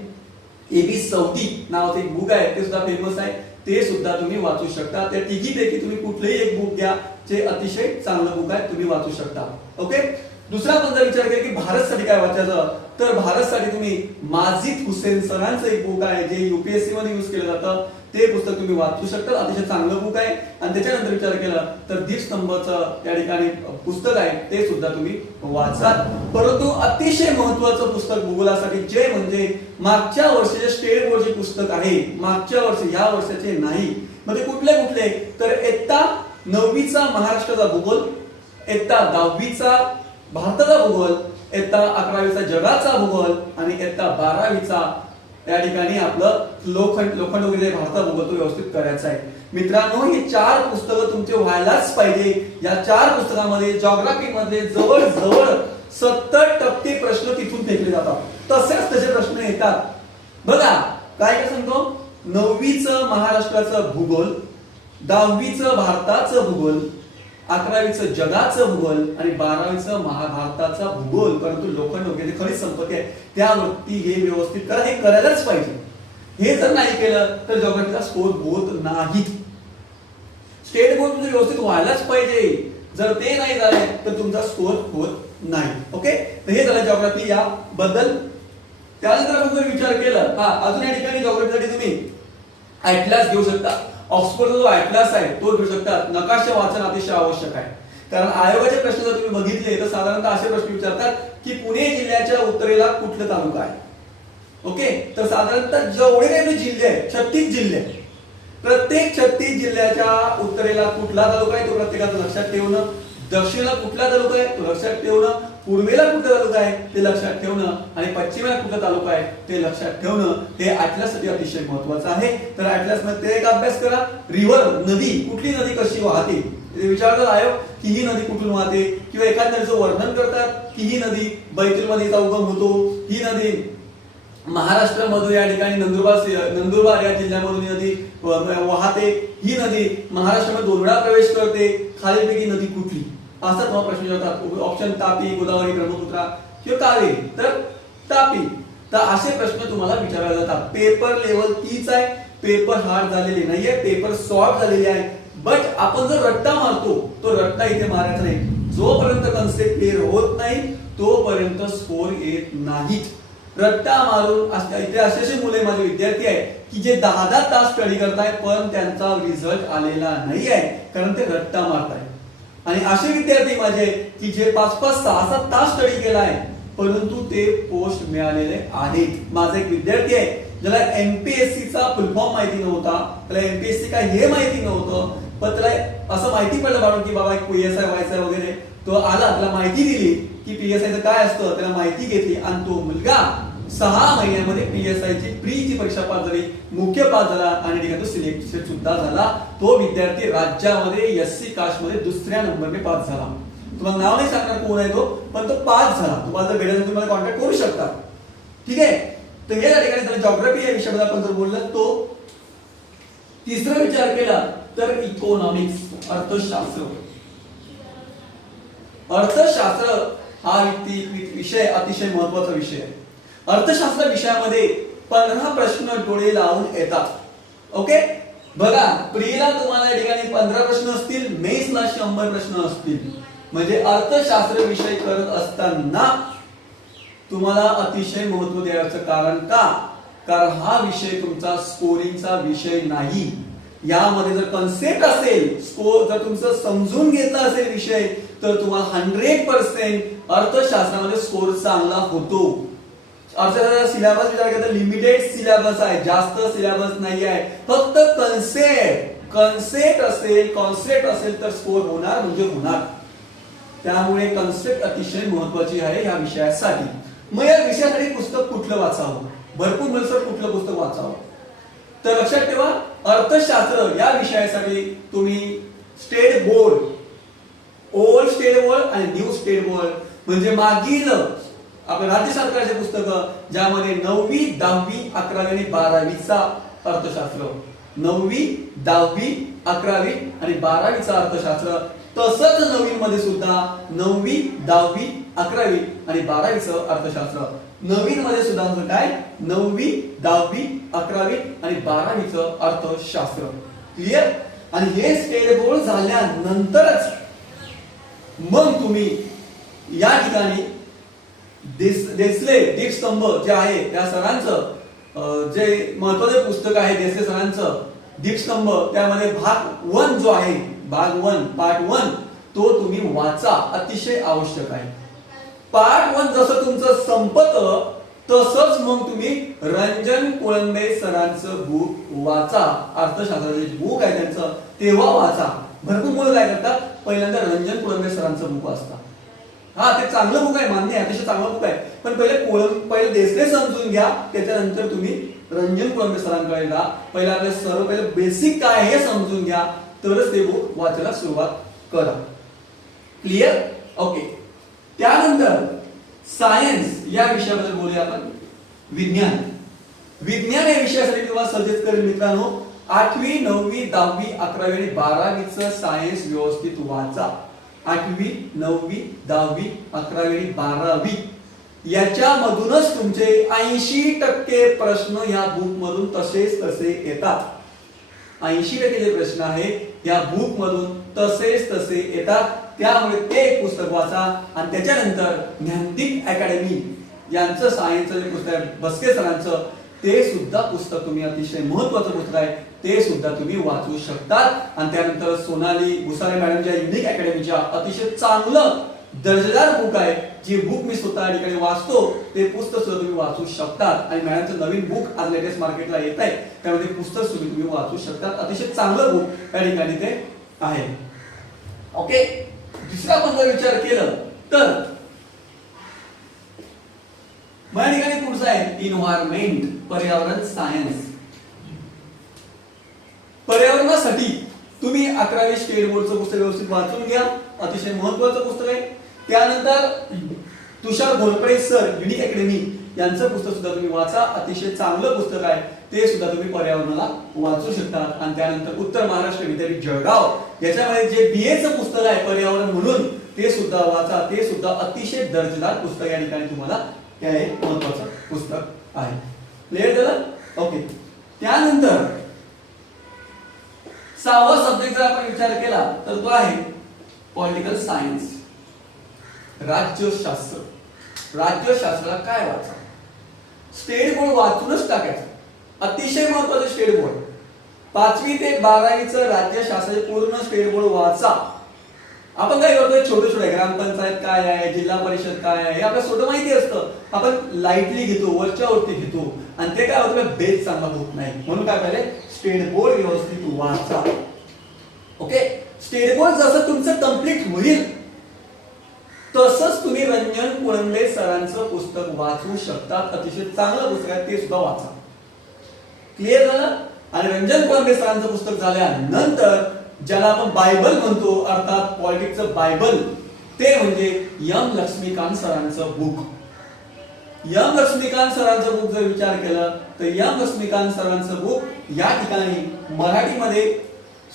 एबी सौदी नावाचं एक बुक आहे, ते सुद्धा फेमस आहे, ते सुद्धा तुम्ही वाचू शकता. त्या तिघीपैकी तुम्ही कुठलेही एक बुक घ्या, जे अतिशय चांगलं बुक आहे, तुम्ही वाचू शकता. ओके, दुसरा आपण जर विचार केला की भारतसाठी काय वाचायचं तर भारतसाठी तुम्ही माजिद हुसेन सरांचं एक बुक आहे जे यूपीएससी मध्ये यूज केलं जातं, ते पुस्तक तुम्ही वाचू शकता. अतिशय चांगलं बुक आहे. आणि त्याच्यानंतर विचार केला तर दीपस्तंभचं या ठिकाणी पुस्तक आहे, ते सुद्धा तुम्ही वाचा. परंतु अतिशय महत्त्वाचं पुस्तक भूगोलासाठी जे म्हणजे मागच्या वर्षाचे स्टेट बोर्डचे पुस्तक आहे, मागच्या वर्षी या वर्षाचे नाही. म्हणजे कुठले कुठले तर इयत्ता 9वीचा महाराष्ट्राचा भूगोल, इयत्ता 10वीचा भारताचा भूगोल, इयत्ता 11वीचा जगाचा भूगोल आणि इयत्ता 12वीचा या ठिकाणी आपलं लोखंड वगैरे भारतात भूगोल तो व्यवस्थित करायचा आहे. मित्रांनो, ही 4 पुस्तकं तुमचे व्हायलाच पाहिजे. या 4 पुस्तकामध्ये जॉग्राफी मध्ये जवळजवळ 70% प्रश्न तिथून फेकले जातात. तसेच तसे प्रश्न येतात. बघा काय काय सांगतो, 9वीचं महाराष्ट्राचं भूगोल, 10वीचं भारताचं भूगोल, 11वीचं जगाचं भूगोल आणि 12वीचं महाभारताचा भूगोल. परंतु लोखंड वगैरे खरी संपत्ती आहे त्यावरती हे व्यवस्थित करा. हे करायलाच पाहिजे. हे जर नाही केलं तर जॉग्राफीचा स्कोर होत नाही. स्टेट बोर्ड म्हणजे व्यवस्थित व्हायलाच पाहिजे. जर ते नाही झाले तर तुमचा स्कोर होत नाही. ओके, तर हे झालं जॉग्राफी या बद्दल. त्यानंतर आपण जर विचार केला, अजून या ठिकाणी जॉग्राफीसाठी तुम्ही ॲटलास घेऊ शकता. ऑक्सफोर्डचा जो ॲटलास आहे तो घेऊ शकता. नकाशा वाचन अतिशय आवश्यक आहे. कारण आयोगाचे प्रश्न जर तुम्ही बघितले तर साधारणतः असे प्रश्न विचारतात की पुणे जिल्ह्याच्या उत्तरेला कुठलं तालुका आहे. ओके, तर साधारणतः जेवढे काही जिल्हे आहेत 36 जिल्हे, प्रत्येक 36 जिल्ह्याच्या उत्तरेला कुठला तालुका आहे तो प्रत्येकाचं लक्षात ठेवणं, दक्षिणेला कुठला तालुका आहे तो लक्षात ठेवणं, पूर्वेला कुठला तालुका आहे ते लक्षात ठेवणं आणि पश्चिमेला कुठला तालुका आहे ते लक्षात ठेवणं हे ॲटलाससाठी अतिशय महत्त्वाचं आहे. तर ॲटलास मध्ये एक अभ्यास करा. रिव्हर, नदी, कुठली नदी कशी वाहते विचारतात आयोग की ही नदी कुठून वाहते, किंवा एखाद्या नदीचं वर्णन करतात की ही नदी बैतूलमध्येचा उगम होतो, ही नदी महाराष्ट्रामध्ये या ठिकाणी नंदुरबार या जिल्ह्यामधून ही नदी वाहते, ही नदी महाराष्ट्रामध्ये 2 वेळा प्रवेश करते, खालीलपैकी नदी कुठली, असा तुम्हाला प्रश्न विचारतात. ऑप्शन तापी, गोदावरी, ब्रह्मपुत्रा किंवा कावेरी. तर तापी. तर असे प्रश्न तुम्हाला विचारले जातात. पेपर लेवल तीच आहे. पेपर हार्ड झालेले नाहीये, पेपर सॉफ्ट झालेले आहे. बट आपण जर रट्टा मारतो तो रट्टा इथे मारायचा नाही. जोपर्यंत कन्सेप्ट क्लिअर होत नाही तोपर्यंत स्कोर येत नाही. रट्टा मारून इथे असे मुले माझे विद्यार्थी आहेत की जे 10 तास स्टडी करताय पण त्यांचा रिझल्ट आलेला नाही आहे, कारण ते रट्टा मारताय. आणि असे विद्यार्थी माझे की जे 5-5, 6-6 तास स्टडी केलाय परंतु ते पोस्ट मिळालेले आहेत. माझा एक विद्यार्थी आहे ज्याला एमपीएससी चा फुल फॉर्म माहिती नव्हता, त्याला एमपीएससी काय हे माहिती नव्हतं, पण त्याला असं माहिती पडलं बाळून की बाबा एक पीएसआय व्हायचं वगैरे. तो आला, त्याला माहिती दिली की पीएसआयचं काय असतं, त्याला माहिती घेतली आणि तो मुलगा 6 महिन्यामध्ये पीएसआय ची प्रीची परीक्षा पास झाली, मुख्य पास झाला आणि ठिकाणी तो सिलेक्टेड सुद्धा झाला. तो विद्यार्थी राज्यामध्ये एससी कास्ट मध्ये 2ऱ्या नंबरने पास झाला. तुम्हाला नाव नाही सांगणार कोण आहे तो, पण तो पास झाला. तुम्हाला जर भेटायचं तुम्हाला कॉन्टॅक्ट करू शकता. ठीक आहे, तर हे या ठिकाणी जॉग्राफी या विषयाबद्दल आपण जर बोललं तो. तिसरा विचार केला तर इकॉनॉमिक्स, अर्थशास्त्र. अर्थशास्त्र हा विषय अतिशय महत्वाचा विषय आहे. अर्थशास्त्र विषयामध्ये 15 प्रश्न डोळे लावून येतात. ओके, बघा प्रीला तुम्हाला या ठिकाणी 15 प्रश्न असतील, मेन्सला 100 प्रश्न असतील. म्हणजे अर्थशास्त्र विषय करत असताना तुम्हाला अतिशय महत्व द्यायचं. कारण हा विषय तुमचा स्कोरिंगचा विषय नाही. यामध्ये जर कन्सेप्ट असेल, स्कोर जर तुमचं समजून घेतला असेल विषय, तर तुम्हाला 100% अर्थशास्त्रामध्ये स्कोर चांगला होतो. अर्थशास्त्राचा सिलेबस विचार केला तर लिमिटेड सिलेबस आहे, जास्त सिलेबस नाही आहे. फक्त कन्सेप्ट असेल तर स्कोर होणार म्हणजे होणार. त्यामुळे कन्सेप्ट अतिशय महत्वाची आहे या विषयासाठी. मग या विषयासाठी पुस्तक कुठलं वाचावं, भरपूर मलसर कुठलं पुस्तक वाचावं, तर लक्षात ठेवा अर्थशास्त्र या विषयासाठी तुम्ही state board, old state board आणि न्यू स्टेट बोर्ड म्हणजे मागील आपल्या राज्य सरकारचे पुस्तकं, ज्यामध्ये 9वी, 10वी, 11वी आणि 12वीचा अर्थशास्त्र, 9वी, 10वी, 11वी आणि 12वीचा अर्थशास्त्र. तसंच नवीन मध्ये सुद्धा 9वी, 10वी, 11वी आणि 12वीचं अर्थशास्त्र. नवीन मध्ये सुद्धा काय 9वी, 10वी, 11वी आणि 12वीचं अर्थशास्त्र. क्लिअर. आणि हे स्टेट बोर्ड झाल्यानंतरच मग तुम्ही या ठिकाणी देसले दीपस्तंभ जे आहे त्या सरांचं जे महत्त्वाचे पुस्तक आहे देसले सरांचं दीपस्तंभ, त्यामध्ये भाग 1 जो आहे, भाग 1 पार्ट 1 तो तुम्ही वाचा, अतिशय आवश्यक आहे. पार्ट 1 जसं तुमचं संपतं तसंच मग तुम्ही रंजन कोळंबे सरांचं बुक वाचा, अर्थशास्त्राचे बुक आहे त्यांचं, तेव्हा वाचा. भरपूर मुलं काय करतात, पहिल्यांदा रंजन कोळंबे सरांचं बुक वाचतात. हा ते चांगलं बुक आहे, मान्य आहे, अतिशय चांगलं बुक आहे, पण पहिले देसले समजून घ्या, त्याच्यानंतर तुम्ही रंजन कुळंबे सरांकडे जा. पहिला आपले सर्व पहिले बेसिक काय आहे हे समजून घ्या, तरच ते बुक वाचायला सुरुवात करा. क्लिअर? ओके. त्यानंतर सायन्स या विषयाबद्दल बोलूया आपण. विज्ञान. विज्ञान या विषयासाठी तुम्हाला सजेस्ट करेन मित्रांनो, 8वी 9वी 10वी 11वी आणि 12वीचं सायन्स व्यवस्थित वाचा. 8वी 9वी 10वी 11वी आणि 12वी याच्यामधूनच तुमचे 80% प्रश्न या बुक मधून तसेच तसे येतात. 80% जे प्रश्न आहेत या बुक मधून तसेच तसे येतात. त्यामुळे ते एक पुस्तक वाचा आणि त्याच्यानंतर ज्ञानदीप अकॅडमी यांचं सायन्सचं जे पुस्तक आहे बस्के सरांचं, ते सुद्धा पुस्तक तुम्ही अतिशय महत्त्वाचं पुस्तक आहे, ते सुद्धा तुम्ही वाचू शकतात. आणि त्यानंतर सोनाली भुसारे मॅडमच्या युनिक अकॅडमीच्या अतिशय चांगलं दर्जेदार बुक आहे, जे बुक मी स्वतः ठिकाणी वाचतो, ते पुस्तक सुद्धा तुम्ही वाचू शकतात. आणि मॅडमचं नवीन बुक आज लेटेस्ट मार्केटला येत आहे, त्यामध्ये पुस्तक सुद्धा तुम्ही वाचू शकतात. अतिशय चांगलं बुक या ठिकाणी ते आहे. ओके. दुसरा आपण जर विचार केलं तर या ठिकाणी पुढचं आहे इन्व्हायरमेंट, पर्यावरण सायन्स. पर्यावरणासाठी तुम्ही 11वी स्टेट बोर्डचं पुस्तक व्यवस्थित वाचून घ्या, अतिशय महत्त्वाचं पुस्तक आहे. त्यानंतर तुषार घोरपडे सर युनिक अकॅडमी यांचं पुस्तक सुद्धा तुम्ही वाचा, अतिशय चांगलं पुस्तक आहे, ते सुद्धा तुम्ही पर्यावरणाला वाचू शकतात. आणि त्यानंतर उत्तर महाराष्ट्र विद्यापीठ जळगाव याच्यामध्ये जे बीएचं पुस्तक आहे पर्यावरण म्हणून, ते सुद्धा वाचा, ते सुद्धा अतिशय दर्जेदार पुस्तक या ठिकाणी तुम्हाला हे महत्त्वाचं पुस्तक आहे. क्लिअर झालं? ओके. त्यानंतर 6वा सब्जेक्ट जर आपण विचार केला तर तो आहे पॉलिटिकल सायन्स, राज्यशास्त्र. राज्यशास्त्राला काय वाचा? स्टेट बोर्ड वाचूनच टाकायचं, अतिशय महत्त्वाचं स्टेट बोर्ड. 5वी ते 12वीचं राज्यशास्त्राचे पूर्ण स्टेट बोर्ड वाचा. आपण काय करतोय, छोटे छोटे ग्रामपंचायत काय आहे, जिल्हा परिषद काय आहे, हे आपल्याला स्वतः माहिती असतं, आपण लाईटली घेतो, वरच्या वरती घेतो आणि ते काय होतं, बेस चांगला होत नाही. म्हणून काय पाहिजे, स्टेट बोर्ड व्यवस्थित वाचा. ओके. स्टेट बोर्ड जसं तुमचं कंप्लीट होईल तसंच तुम्ही रंजन कुळंबे सरांचं पुस्तक वाचू शकतात. अतिशय चांगलं पुस्तक आहे, ते सुद्धा वाचा. क्लिअर झालं? आणि रंजन कुळंबे सरांचं पुस्तक झाल्यानंतर ज्याला आपण बायबल म्हणतो, अर्थात पॉलिटिक्सचं बायबल, ते म्हणजे एम लक्ष्मीकांत सरांचं बुक. एम लक्ष्मीकांत सरांचं बुक जर विचार केला तर एम लक्ष्मीकांत सरांचं बुक या ठिकाणी मराठीमध्ये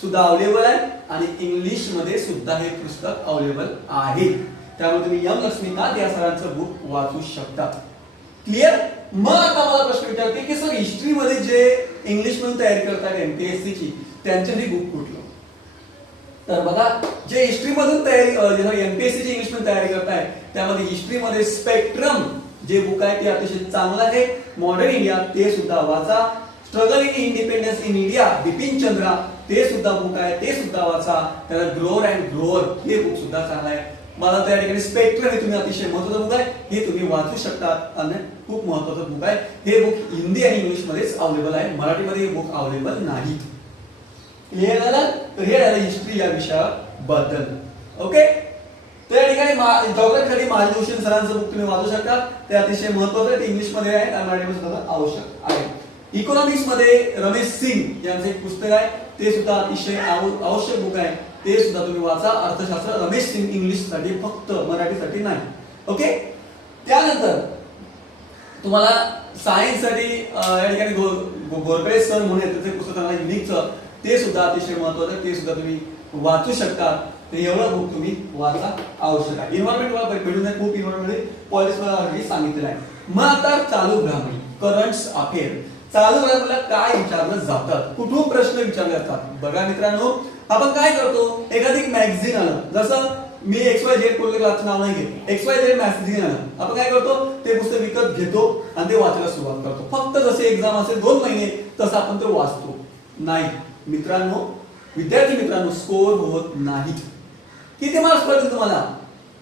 सुद्धा अवेलेबल आहे आणि इंग्लिश मध्ये सुद्धा हे पुस्तक अवेलेबल आहे. त्यामुळे तुम्ही एम लक्ष्मीकांत या सरांचं बुक वाचू शकता. क्लिअर? मग आता मला प्रश्न विचारते की सर हिस्ट्री मध्ये जे इंग्लिश मधून तयारी करतात एमपीएससी ची, त्यांच्यासाठी बुक कुठलं? तर बघा, जे हिस्ट्री मधून तयारी एमपीएससी ची इंग्लिश मध्ये तयारी करताय त्यामध्ये हिस्ट्री मध्ये स्पेक्ट्रम जे बुक आहे ते अतिशय चांगलं आहे. मॉडर्न इंडिया ते सुद्धा वाचा. Struggle in independence in India Bipin Chandra ते सुद्धा बुक आहे, ते सुद्धा वाचा. त्याला ग्रोअर अँड ग्रोअर हे बुक सुद्धा चांगलं आहे. मला त्या ठिकाणी स्पेक्ट्रम हे तुम्ही अतिशय महत्त्वाचं बुक आहे, हे तुम्ही वाचू शकतात आणि खूप महत्त्वाचं बुक आहे. हे बुक हिंदी आणि इंग्लिश मध्येच अवेलेबल आहे, मराठीमध्ये हे बुक अवेलेबल नाही. क्लिअर झालं? तर हे आहे हिस्ट्री या विषयाबद्दल. ओके. त्या ठिकाणी जॉग्राफीसाठी महाजोशी सरांचं बुक तुम्ही वाचू शकता, ते अतिशय महत्त्वाचं आहे, ते इंग्लिश मध्ये आहे आणि मराठीमध्ये सुद्धा आवश्यक आहे. इकॉनॉमिक्स मध्ये रमेश सिंग यांचं एक पुस्तक आहे, ते सुद्धा अतिशय आवश्यक बुक आहे, ते सुद्धा तुम्ही वाचा. अर्थशास्त्र रमेश सिंग इंग्लिश साठी, फक्त मराठीसाठी नाही. ओके. त्यानंतर तुम्हाला सायन्स साठी या ठिकाणी घोरपडे सर म्हणून त्याचे पुस्तक युनिकचं, ते सुद्धा अतिशय महत्त्वाचं आहे, ते सुद्धा तुम्ही वाचू शकता. एवढं बुक तुम्ही वाचा आवश्यक आहे. इन्व्हायरमेंट मला भेटून नाही, खूप इन्व्हायरमेंट पॉलिसी मला ऑलरेडी सांगितलेलं आहे. मग आता चालू घडामोडी, करंट्स अफेअर. चालू घडामोडीला काय विचारलं जातात, कुठून प्रश्न विचारले जातात? बघा मित्रांनो, आपण काय करतो, एखादी मॅगझिन आलं, जसं मी XYZ कोणत्या क्लासचं नाव नाही घेत, XYZ मॅगझिन आलं, आपण काय करतो, ते पुस्तक विकत घेतो आणि ते वाचायला सुरुवात करतो. फक्त जसे एक्झाम असेल 2 महिने तसं आपण ते वाचतो. नाही मित्रांनो, विद्यार्थी मित्रांनो, स्कोर होत नाहीत. किती मार्क्स पडतील तुम्हाला?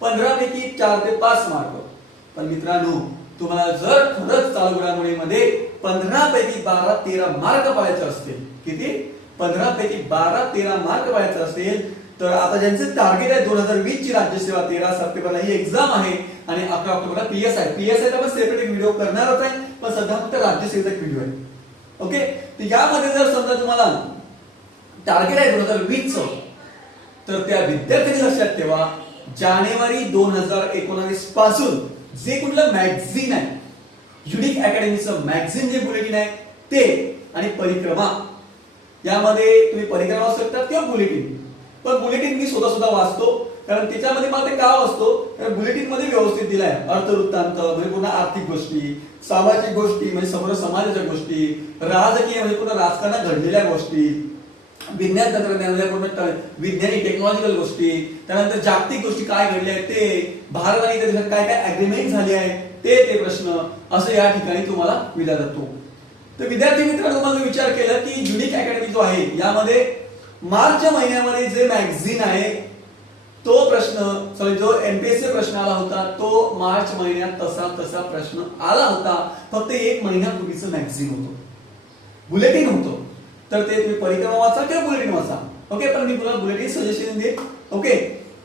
15 पैकी 4 ते 5 मार्क. पण मित्रांनो, तुम्हाला जर खरंच चालू घडामोडीमध्ये 15 पैकी 12-13 मार्क पाडायचे असतील, किती? 15 पैकी 12-13 मार्क पाडायचे असेल तर आता ज्यांचे टार्गेट आहे 2020 ची राज्यसेवा, 13 सप्टेंबरला ही एक्झाम आहे आणि 11 ऑक्टोबरला पीएसआय. पीएसआय चा पण सेपरेट एक व्हिडिओ करणारच आहे, पण सध्या फक्त राज्यसेवेचा एक व्हिडिओ आहे. ओके, तर यामध्ये जर समजा तुम्हाला टार्गेट आहे 2020 चं, तर त्या विद्यार्थ्यांनी लक्षात ठेवा जानेवारी 2019 पासून जे कुठलं मॅगझिन आहे, युनिक अकॅडमीचं मॅगझिन जे बुलेटिन आहे ते आणि परिक्रमा, यामध्ये तुम्ही परिक्रमा वाचू शकता किंवा बुलेटिन. पण बुलेटिन मी स्वतः वाचतो, कारण त्याच्यामध्ये मला ते का वाचतो, कारण बुलेटिन मध्ये व्यवस्थित दिलाय अर्थवृत्तांत म्हणजे पुन्हा आर्थिक गोष्टी, सामाजिक गोष्टी म्हणजे समोर समाजाच्या गोष्टी, राजकीय म्हणजे पुन्हा राजकारणात घडलेल्या गोष्टी, विज्ञान तंत्रज्ञान विज्ञानिक टेक्नॉलॉजिकल गोष्टी, त्यानंतर जागतिक गोष्टी काय घडल्या आहेत ते, भारत आणि इतर देशात काय काय अग्रीमेंट झाले आहे ते प्रश्न असं या ठिकाणी तुम्हाला विचारला जातो. तर विद्यार्थी मित्रांनो, तुम्हाला विचार केला की युनिक अकॅडमी जो आहे यामध्ये मार्च महिन्यामध्ये जे मॅगझिन आहे तो प्रश्न जो एमपीएससी प्रश्न आला होता तो मार्च महिन्यात तसा प्रश्न आला होता. फक्त 1 महिन्यापूर्वीचं मॅगझिन होतं, बुलेटिन होतं. तर ते तुम्ही परिक्रमा वाचा किंवा बुलेटिन वाचा. ओके, पण मी तुम्हाला बुलेटिन सजेशन देईन. ओके,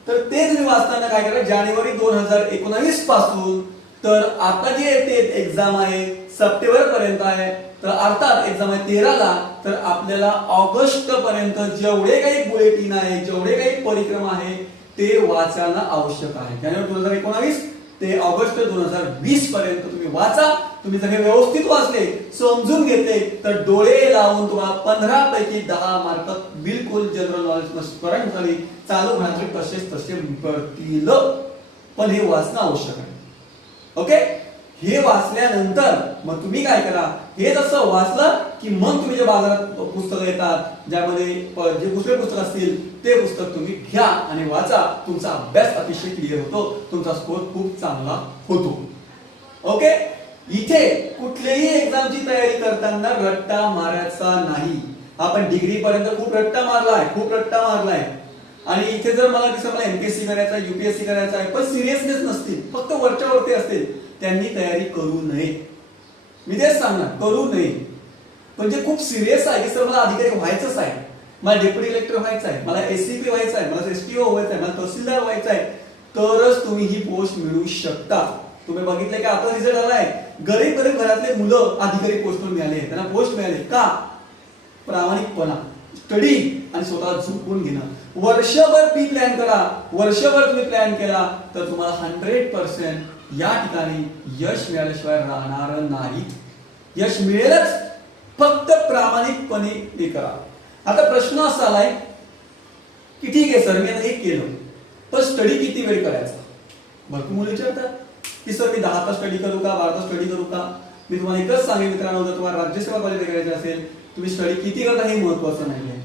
तर ते तुम्ही वाचताना काय करा, जानेवारी 2019 पासून तर आता जे ते एक्झाम आहे सप्टेंबर पर्यंत आहे, तर अर्थात एक्झाम आहे 13 ला, तर आपल्याला ऑगस्ट पर्यंत जेवढे काही बुलेटिन आहे, जेवढे काही परिक्रमा आहे ते वाचणं आवश्यक आहे. जानेवारी 2019 ते ऑगस्ट 2020 पर्यंत तुम्ही वाचा. तुम्ही जर हे व्यवस्थित वाचले, समजून घेतले, तर डोळे लावून तुम्हाला 15 पैकी 10 मार्क बिलकुल जनरल नॉलेज करंट झाली चालू घडामोडी तसे पडतील. पण हे वाचणं आवश्यक आहे. ओके, हे वाचल्यानंतर मग तुम्ही काय करा, हे जसं वाचलं की मग तुम्ही जे बाजारात पुस्तकं येतात ज्यामध्ये जे दुसरे पुस्तक असतील ते पुस्तक तुम्ही घ्या आणि वाचा. तुमचा अभ्यास अतिशय क्लिअर होतो, तुमचा स्कोर खूप चांगला होतो. ओके, इथे कुठल्याही एक्झामची तयारी करताना रट्टा मारायचा नाही. आपण डिग्री पर्यंत खूप रट्टा मारलाय आणि इथे जर मला दिसत मला एमपीएससी करायचा आहे, युपीएससी करायचा आहे, पण सिरियसनेस नसतील, फक्त वरच्या वरती असतील, त्यांनी तयारी करू नये. मी तेच सांगणार, करू नये. म्हणजे खूप सिरियस आहे की सर मला अधिकारी व्हायचंच आहे, मला डेप्युटी कलेक्टर व्हायचं आहे, मला एससीपी व्हायचं आहे, मला एसटीओ व्हायचं आहे, मला तहसीलदार व्हायचं आहे, तरच तुम्ही ही पोस्ट मिळवू शकता. तुम्ही बघितलं की आपला रिझल्ट आलाय, गरीब घरातले मुलं अधिकारी पोस्टवर मिळाले, त्यांना पोस्ट मिळाले का? प्रामाणिकपणा, स्टडी आणि स्वतः झोपून घेणं. वर्षभर प्लॅन करा, वर्षभर तुम्ही प्लॅन केला तर तुम्हाला 100% या ठिकाणी यश मिळाल्याशिवाय राहणार नाही. यश मिळेलच, फक्त प्रामाणिकपणे हे करा. आता प्रश्न असा आलाय की ठीक आहे सर मी आता हे केलं, पण स्टडी किती वेळ करायचा? भरपूर मुलं विचारतात की सर मी 10 तास स्टडी करू का, 12 तास स्टडी करू का? मी तुम्हाला एकच सांगेन मित्रांनो, जर तुम्हाला राज्यसेवा कॉलेज करायचे असेल तुम्ही स्टडी किती करता हे महत्वाचं नाहीये.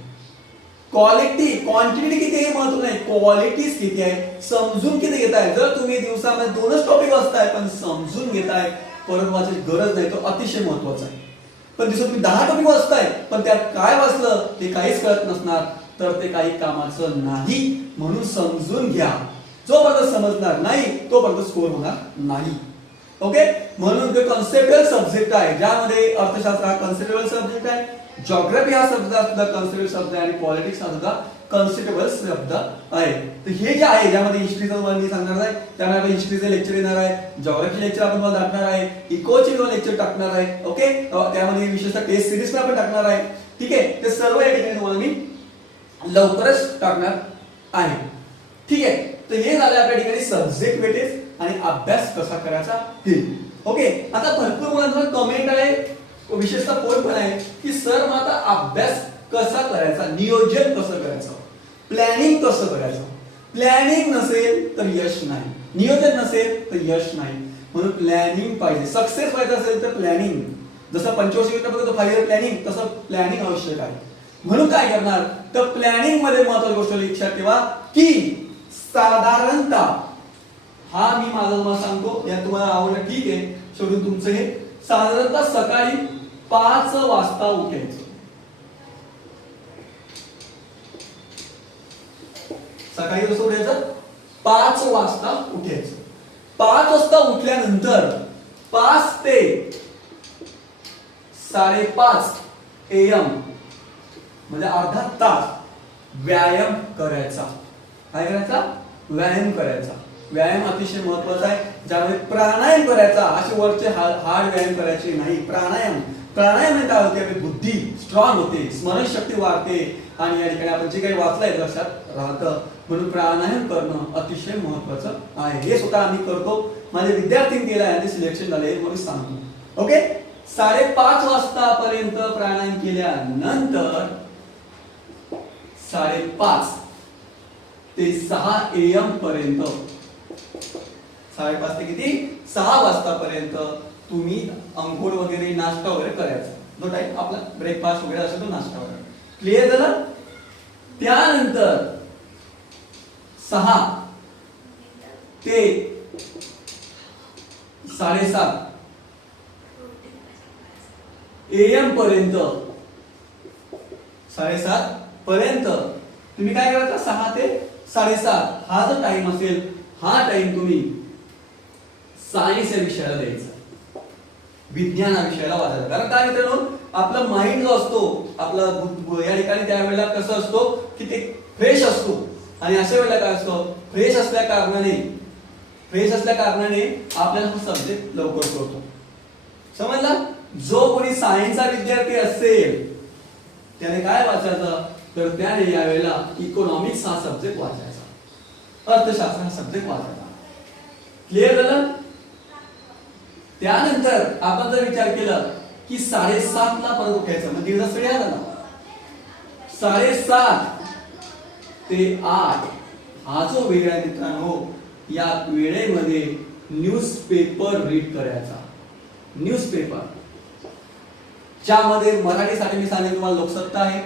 क्वालिटी क्वांटिटी किती हे महत्व नाही, क्वालिटी किती आहे, समजून किती घेताय. जर तुम्ही दिवसामध्ये 2च टॉपिक वाचताय पण समजून घेताय, परत वाचायची गरज नाही, तो अतिशय महत्वाचा आहे. पण दिवसात तुम्ही 10 टॉपिक वाचताय पण त्यात काय वाचलं ते काहीच कळत नसणार, तर ते काही कामाचं नाही. म्हणून समजून घ्या, जोपर्यंत समजणार नाही तोपर्यंत स्कोर होणार नाही. ओके, म्हणून ते कन्सेप्च्युअल सब्जेक्ट आहे, ज्यामध्ये अर्थशास्त्र हा कन्सेप्च्युअल सब्जेक्ट आहे, जिओग्राफी हा शब्द सुद्धा कन्सेप्च्युअल शब्द आहे आणि पॉलिटिक्स हा सुद्धा कन्सेप्च्युअल शब्द आहे. तर हे जे आहे ज्यामध्ये हिस्ट्रीचं मी सांगणार आहे, त्यामध्ये हिस्ट्रीचे लेक्चर येणार आहे, जिओग्राफी लेक्चर आपण तुम्हाला टाकणार आहे, इकोचे लेक्चर टाकणार आहे. ओके, त्यामध्ये विशेषतः टेस्ट सिरीज पण आपण टाकणार आहे. ठीक आहे, ते सर्व या ठिकाणी तुम्हाला मी लवकरच टाकणार आहे. ठीक आहे, तर हे झालं आपल्या ठिकाणी सब्जेक्ट वेटेज आणि अभ्यास कसा करायचा हे. ओके, आता भरपूर मुलांना कमेंट आहे, विशेषतः पोल पण आहे की सर मग आता अभ्यास कसा करायचा, नियोजन कसं करायचं, प्लॅनिंग कसं करायचं. प्लॅनिंग नसेल तर यश नाही, नियोजन नसेल तर यश नाही. म्हणून प्लॅनिंग पाहिजे. सक्सेस व्हायचं असेल तर प्लॅनिंग, जसं पंचवर्षीय योजना 5 इयर प्लॅनिंग, तसं प्लॅनिंग आवश्यक आहे. म्हणून काय करणार, तर प्लॅनिंग मध्ये महत्त्वाची गोष्ट लक्षात ठेवा की साधारणतः हा मी माझा तुम्हाला सांगतो, या तुम्हाला आवडलं ठीक आहे, शेवटी तुमचं हे साधारणतः सकाळी 5 वाजता उठायचं. सकाळी कसं उठायचं, 5 वाजता उठायचं. 5 वाजता उठल्यानंतर 5 ते 5:30 AM म्हणजे अर्धा तास व्यायाम करायचा. काय करायचा, व्यायाम करायचा. व्यायाम अतिशय महत्वाचा आहे, ज्यामध्ये प्राणायाम करायचा. असे वरचे हार्ड व्यायाम करायचे नाही, प्राणायाम प्राणायाम काय होते, आपली बुद्धी स्ट्रॉंग होते, स्मरणशक्ती वाढते आणि या ठिकाणी आपण जे काही वाचलंय लक्षात राहतं. म्हणून प्राणायाम करणं अतिशय महत्वाचं आहे. हे स्वतः आम्ही करतो, माझे विद्यार्थी केलं आहे, ते सिलेक्शन झाले म्हणून सांगतो. ओके, 5:30 वाजता पर्यंत प्राणायाम केल्यानंतर 5:30 ते 6 AM पर्यंत, 5:30 ते किती 6 वाजतापर्यंत तुम्ही अंघोळ वगैरे नाश्ता वगैरे करायचा. जो टाइम आपला ब्रेकफास्ट वगैरे असेल तो नाश्ता वगैरे. क्लिअर झालं? त्यानंतर 6 ते 7:30 AM पर्यंत, 7:30 पर्यंत तुम्ही काय करायचं, 6 ते 7:30 हा जो टाइम असेल, हा टाइम तुम्ही सायन्स या विषयाला द्यायचा, विज्ञान या विषयाला वाचायचा. कारण काय मित्रांनो, आपला माइंड जो असतो आपला या ठिकाणी त्यावेळेला कसं असतो की ते फ्रेश असतो. आणि अशा वेळेला काय असतं, फ्रेश असल्या कारणाने आपल्याला हा सब्जेक्ट लवकर कळतो. समजला? जो कोणी सायन्सचा विद्यार्थी असेल त्याने काय वाचायचं, तर त्याने यावेळेला इकॉनॉमिक्स हा सब्जेक्ट वाचायचा, अर्थशास्त्र हा सब्जेक्ट वाचायचा. क्लिअर झालं? त्यानंतर आपण जर विचार केला की 7:30 ला परत उठायचं, म्हणजे दीड तास वेळ आला ना. 7:30 ते 8 हा जो वेळ आहे मित्रांनो, या वेळेमध्ये न्यूजपेपर रीड करायचा. न्यूजपेपर ज्यामध्ये मराठीसाठी मी सांगेन तुम्हाला लोकसत्ता आहे,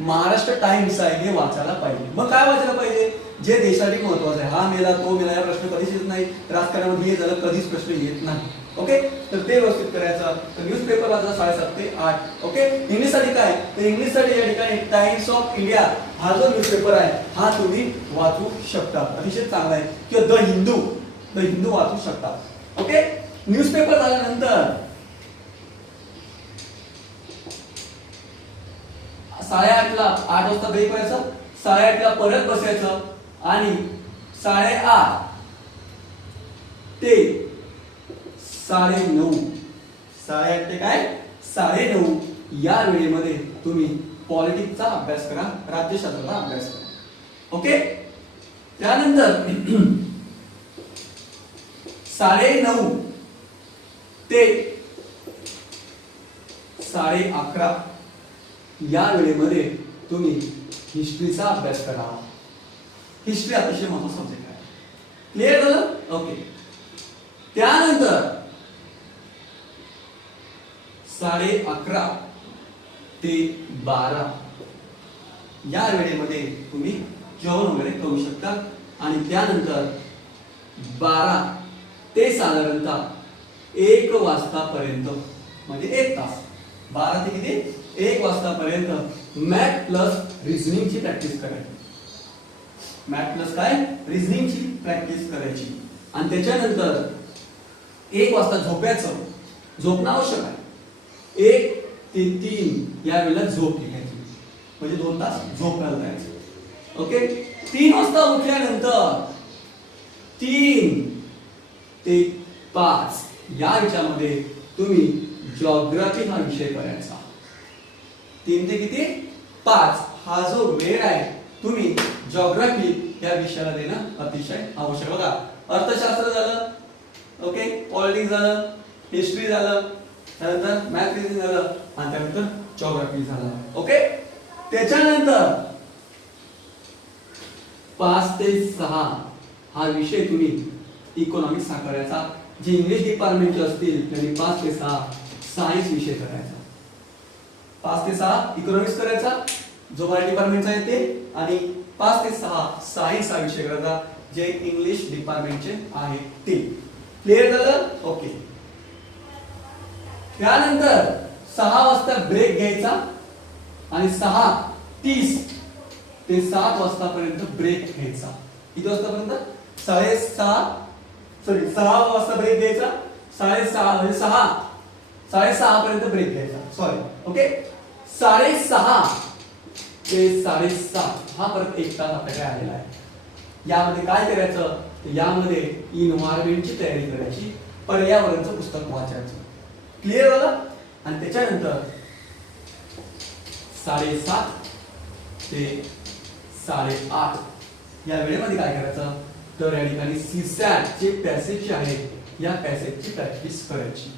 महाराष्ट्र टाइम्स आहे, हे वाचायला पाहिजे. मग काय वाचायला पाहिजे, जे देशासाठी महत्वाचं आहे. हा मेला तो मेला या प्रश्न कधीच येत नाही, राजकारणामध्ये हे झालं कधीच प्रश्न येत नाही. ओके, तर ते व्यवस्थित करायचं. तर न्यूजपेपर वाचा 7:30 ते 8. ओके, इंग्लिशसाठी काय, तर इंग्लिशसाठी या ठिकाणी टाइम्स ऑफ इंडिया हा जो न्यूजपेपर आहे हा तुम्ही वाचू शकता, अतिशय चांगला आहे. किंवा द हिंदू वाचू शकता. ओके, न्यूजपेपर झाल्यानंतर 8:30 ला 8 वाजता ब्रेक व्हायचा, 8:30 ला परत बसायचं आणि 8:30 ते 9:30, 8:30 ते काय 9:30 या वेळेमध्ये तुम्ही पॉलिटिक्सचा अभ्यास करा, राज्यशास्त्राचा अभ्यास करा. ओके, त्यानंतर 9:30 ते 11:30 या वेळेमध्ये तुम्ही हिस्ट्रीचा अभ्यास करा. हिस्ट्री अतिशय महत्त्वाचा सब्जेक्ट आहे. क्लिअर झालं? ओके, त्यानंतर 11:30 ते 12 या वेळेमध्ये तुम्ही जेवण वगैरे करू शकता. आणि त्यानंतर 12 ते साधारणतः 1 वाजतापर्यंत, म्हणजे 1 तास, 12 ते किती 1 वाजतापर्यंत मॅथ प्लस रिझनिंगची प्रॅक्टिस करायची. मॅथ प्लस काय रिझनिंगची प्रॅक्टिस करायची. आणि त्याच्यानंतर 1 वाजता झोपायचं, झोपणं आवश्यक आहे. 1 ते 3 या वेळेला झोप घ्यायची, म्हणजे 2 तास झोपायला जायचं. ओके, 3 वाजता उठल्यानंतर 3 ते 5 या ह्याच्यामध्ये तुम्ही जिओग्राफी हा विषय करायचा. 3 ते किती 5 हा जो वेळ आहे तुम्ही जिओग्राफी या विषयाला देणं अतिशय आवश्यक. बघा, अर्थशास्त्र झालं, ओके, पॉलिटिक्स झालं, हिस्ट्री झालं, त्यानंतर मॅथ रिझनिंग झालं आणि त्यानंतर जिओग्राफी झालं. ओके, त्याच्यानंतर 5 ते 6 हा विषय तुम्ही इकॉनॉमिक्स हा करायचा. जे इंग्लिश डिपार्टमेंटचे असतील त्यांनी 5 ते 6 सायन्स विषय करायचा. 5 ते 6 इकॉनॉमिक्स करायचा जो मराठी डिपार्टमेंटचा आहे ते, आणि 5 ते 6 सायन्स हा विषय करायचा जे इंग्लिश डिपार्टमेंटचे आहे ते. क्लिअर झालं? ओके, त्यानंतर 6 वाजता ब्रेक घ्यायचा आणि 6:30 ते 7 वाजतापर्यंत ब्रेक घ्यायचा. किती वाजतापर्यंत 6 वाजता ब्रेक घ्यायचा, 6:30 म्हणजे 6:30 पर्यंत ब्रेक घ्यायचा. सॉरी, ओके, 6:30 ते 7:30 हा परत 1 तास आपल्याकडे आलेला आहे. यामध्ये काय करायचं, यामध्ये इन्व्हायरमेंटची तयारी करायची, पर्यावरणचं पुस्तक वाचायचं. क्लिअर झालं? आणि त्याच्यानंतर 7:30 ते 8:30 या वेळेमध्ये काय करायचं, तर या ठिकाणी सीसॅट चे पॅसेज जे आहे या पॅसेजची प्रॅक्टिस करायची.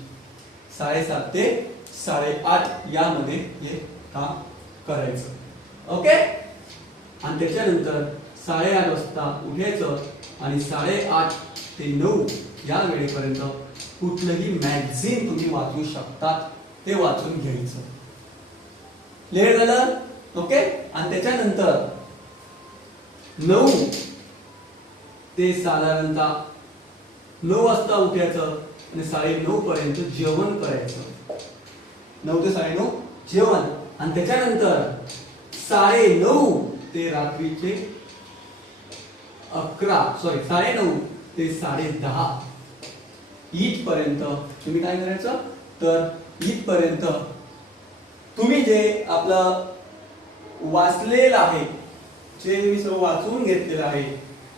7:30 ते 8:30 यामध्ये हे काम करायचं. ओके. आणि त्याच्यानंतर 8:30 वाजता उठायचं आणि 8:30 ते 9 या वेळेपर्यंत कुठलंही मॅगझिन तुम्ही वाचू शकता ते वाचून घ्यायचं. क्लिअर झालं? ओके. आणि त्याच्यानंतर 9 ते साधारणतः 9 वाजता उठायचं आणि 9:30 पर्यंत जेवण करायचं. 9 ते 9:30 जेवण आणि त्याच्यानंतर 9:30 ते रात्रीचे 9:30 ते 10:30 इथपर्यंत तुम्ही काय करायचं, तर इथपर्यंत तुम्ही जे आपलं वाचलेलं आहे, जे मी सर्व वाचून घेतलेलं आहे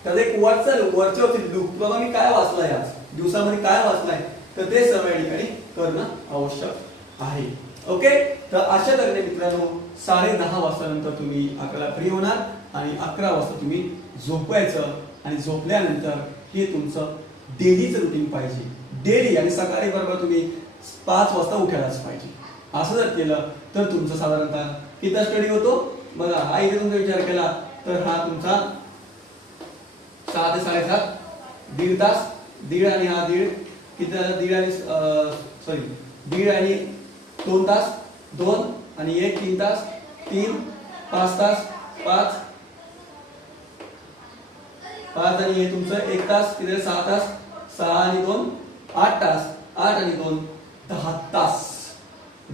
त्याचं एक वरचेवरती लूक, बाबा मी काय वाचलंय आज दिवसामध्ये, काय वाचलंय, तर ते सर्व या ठिकाणी करणं आवश्यक आहे. ओके. तर अशा तऱ्हेने मित्रांनो 10:30 वाजता नंतर तुम्ही 11ला फ्री होणार आणि 11 वाजता तुम्ही झोपायचं आणि झोपल्यानंतर हे तुमचं डेलीचं रुटीन पाहिजे. डेली आणि सकाळी बरोबर तुम्ही 5 वाजता उठायलाच पाहिजे. असं जर केलं तर तुमचं साधारणतः किती स्टडी होतो बघा. हा इथे तुमचा विचार केला तर हा तुमचा 6 ते 7:30 दीड तास, दीड आणि हा दीड किती, दीड आणि दीड आणि 2 तास, 2 आणि 1 3 तास, 3 5 तास, 5 आणि हे तुमचं 1 तास, किती 6 तास, 6 आणि 2 8 तास, 8 आणि 2 10 तास,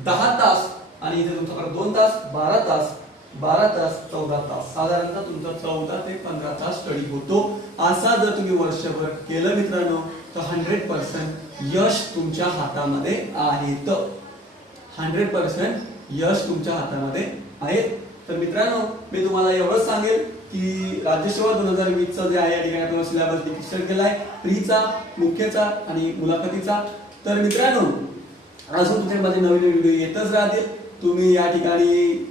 10 तास आणि इथे तुमचा परत 2 तास 12 तास, 12 तास 14 तास, साधारणतः तुमचा 14 ते 15 तास स्टडी होतो. असा जर तुम्ही वर्षभर केलं मित्रांनो तर 100% यश तुमच्या हातामध्ये आहे. 100% यश तुमच्या हातामध्ये आहे. तर मित्रांनो मी तुम्हाला एवढंच सांगेल की राज्यसेवा 2020 चा जे आहे या ठिकाणी तुम्हाला सिलेबस डिस्कस केलाय, प्रीचा, मुख्यचा आणि मुलाखतीचा. तर मित्रांनो अजून तुमच्यामध्ये नवीन व्हिडिओ येतच राहतील. तुम्ही या ठिकाणी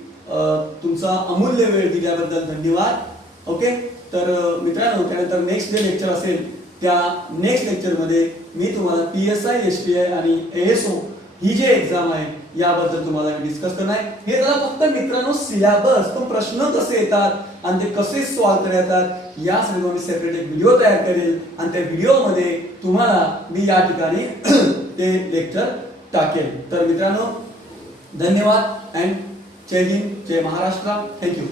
तुमचा अमूल्य वेळ दिल्याबद्दल धन्यवाद. ओके. तर मित्रांनो त्यानंतर नेक्स्ट जे लेक्चर असेल त्या नेक्स्ट लेक्चर मध्ये मी तुम्हाला PSI, SPI आणि ASO ही जे एक्झाम आहे याबद्दल तुम्हाला डिस्कस करणार आहे. हे जरा फक्त मित्रांनो सिलेबस, तो प्रश्न कसे येतात आणि ते कसे सॉल्व्ह करतात या सर्व मी सेपरेट एक व्हिडिओ तयार करेल आणि त्या व्हिडिओ मध्ये तुम्हाला मी या ठिकाणी ते लेक्चर टाकेल. तर मित्रांनो धन्यवाद अँड जय हिंद, जय महाराष्ट्र. थँक्यू.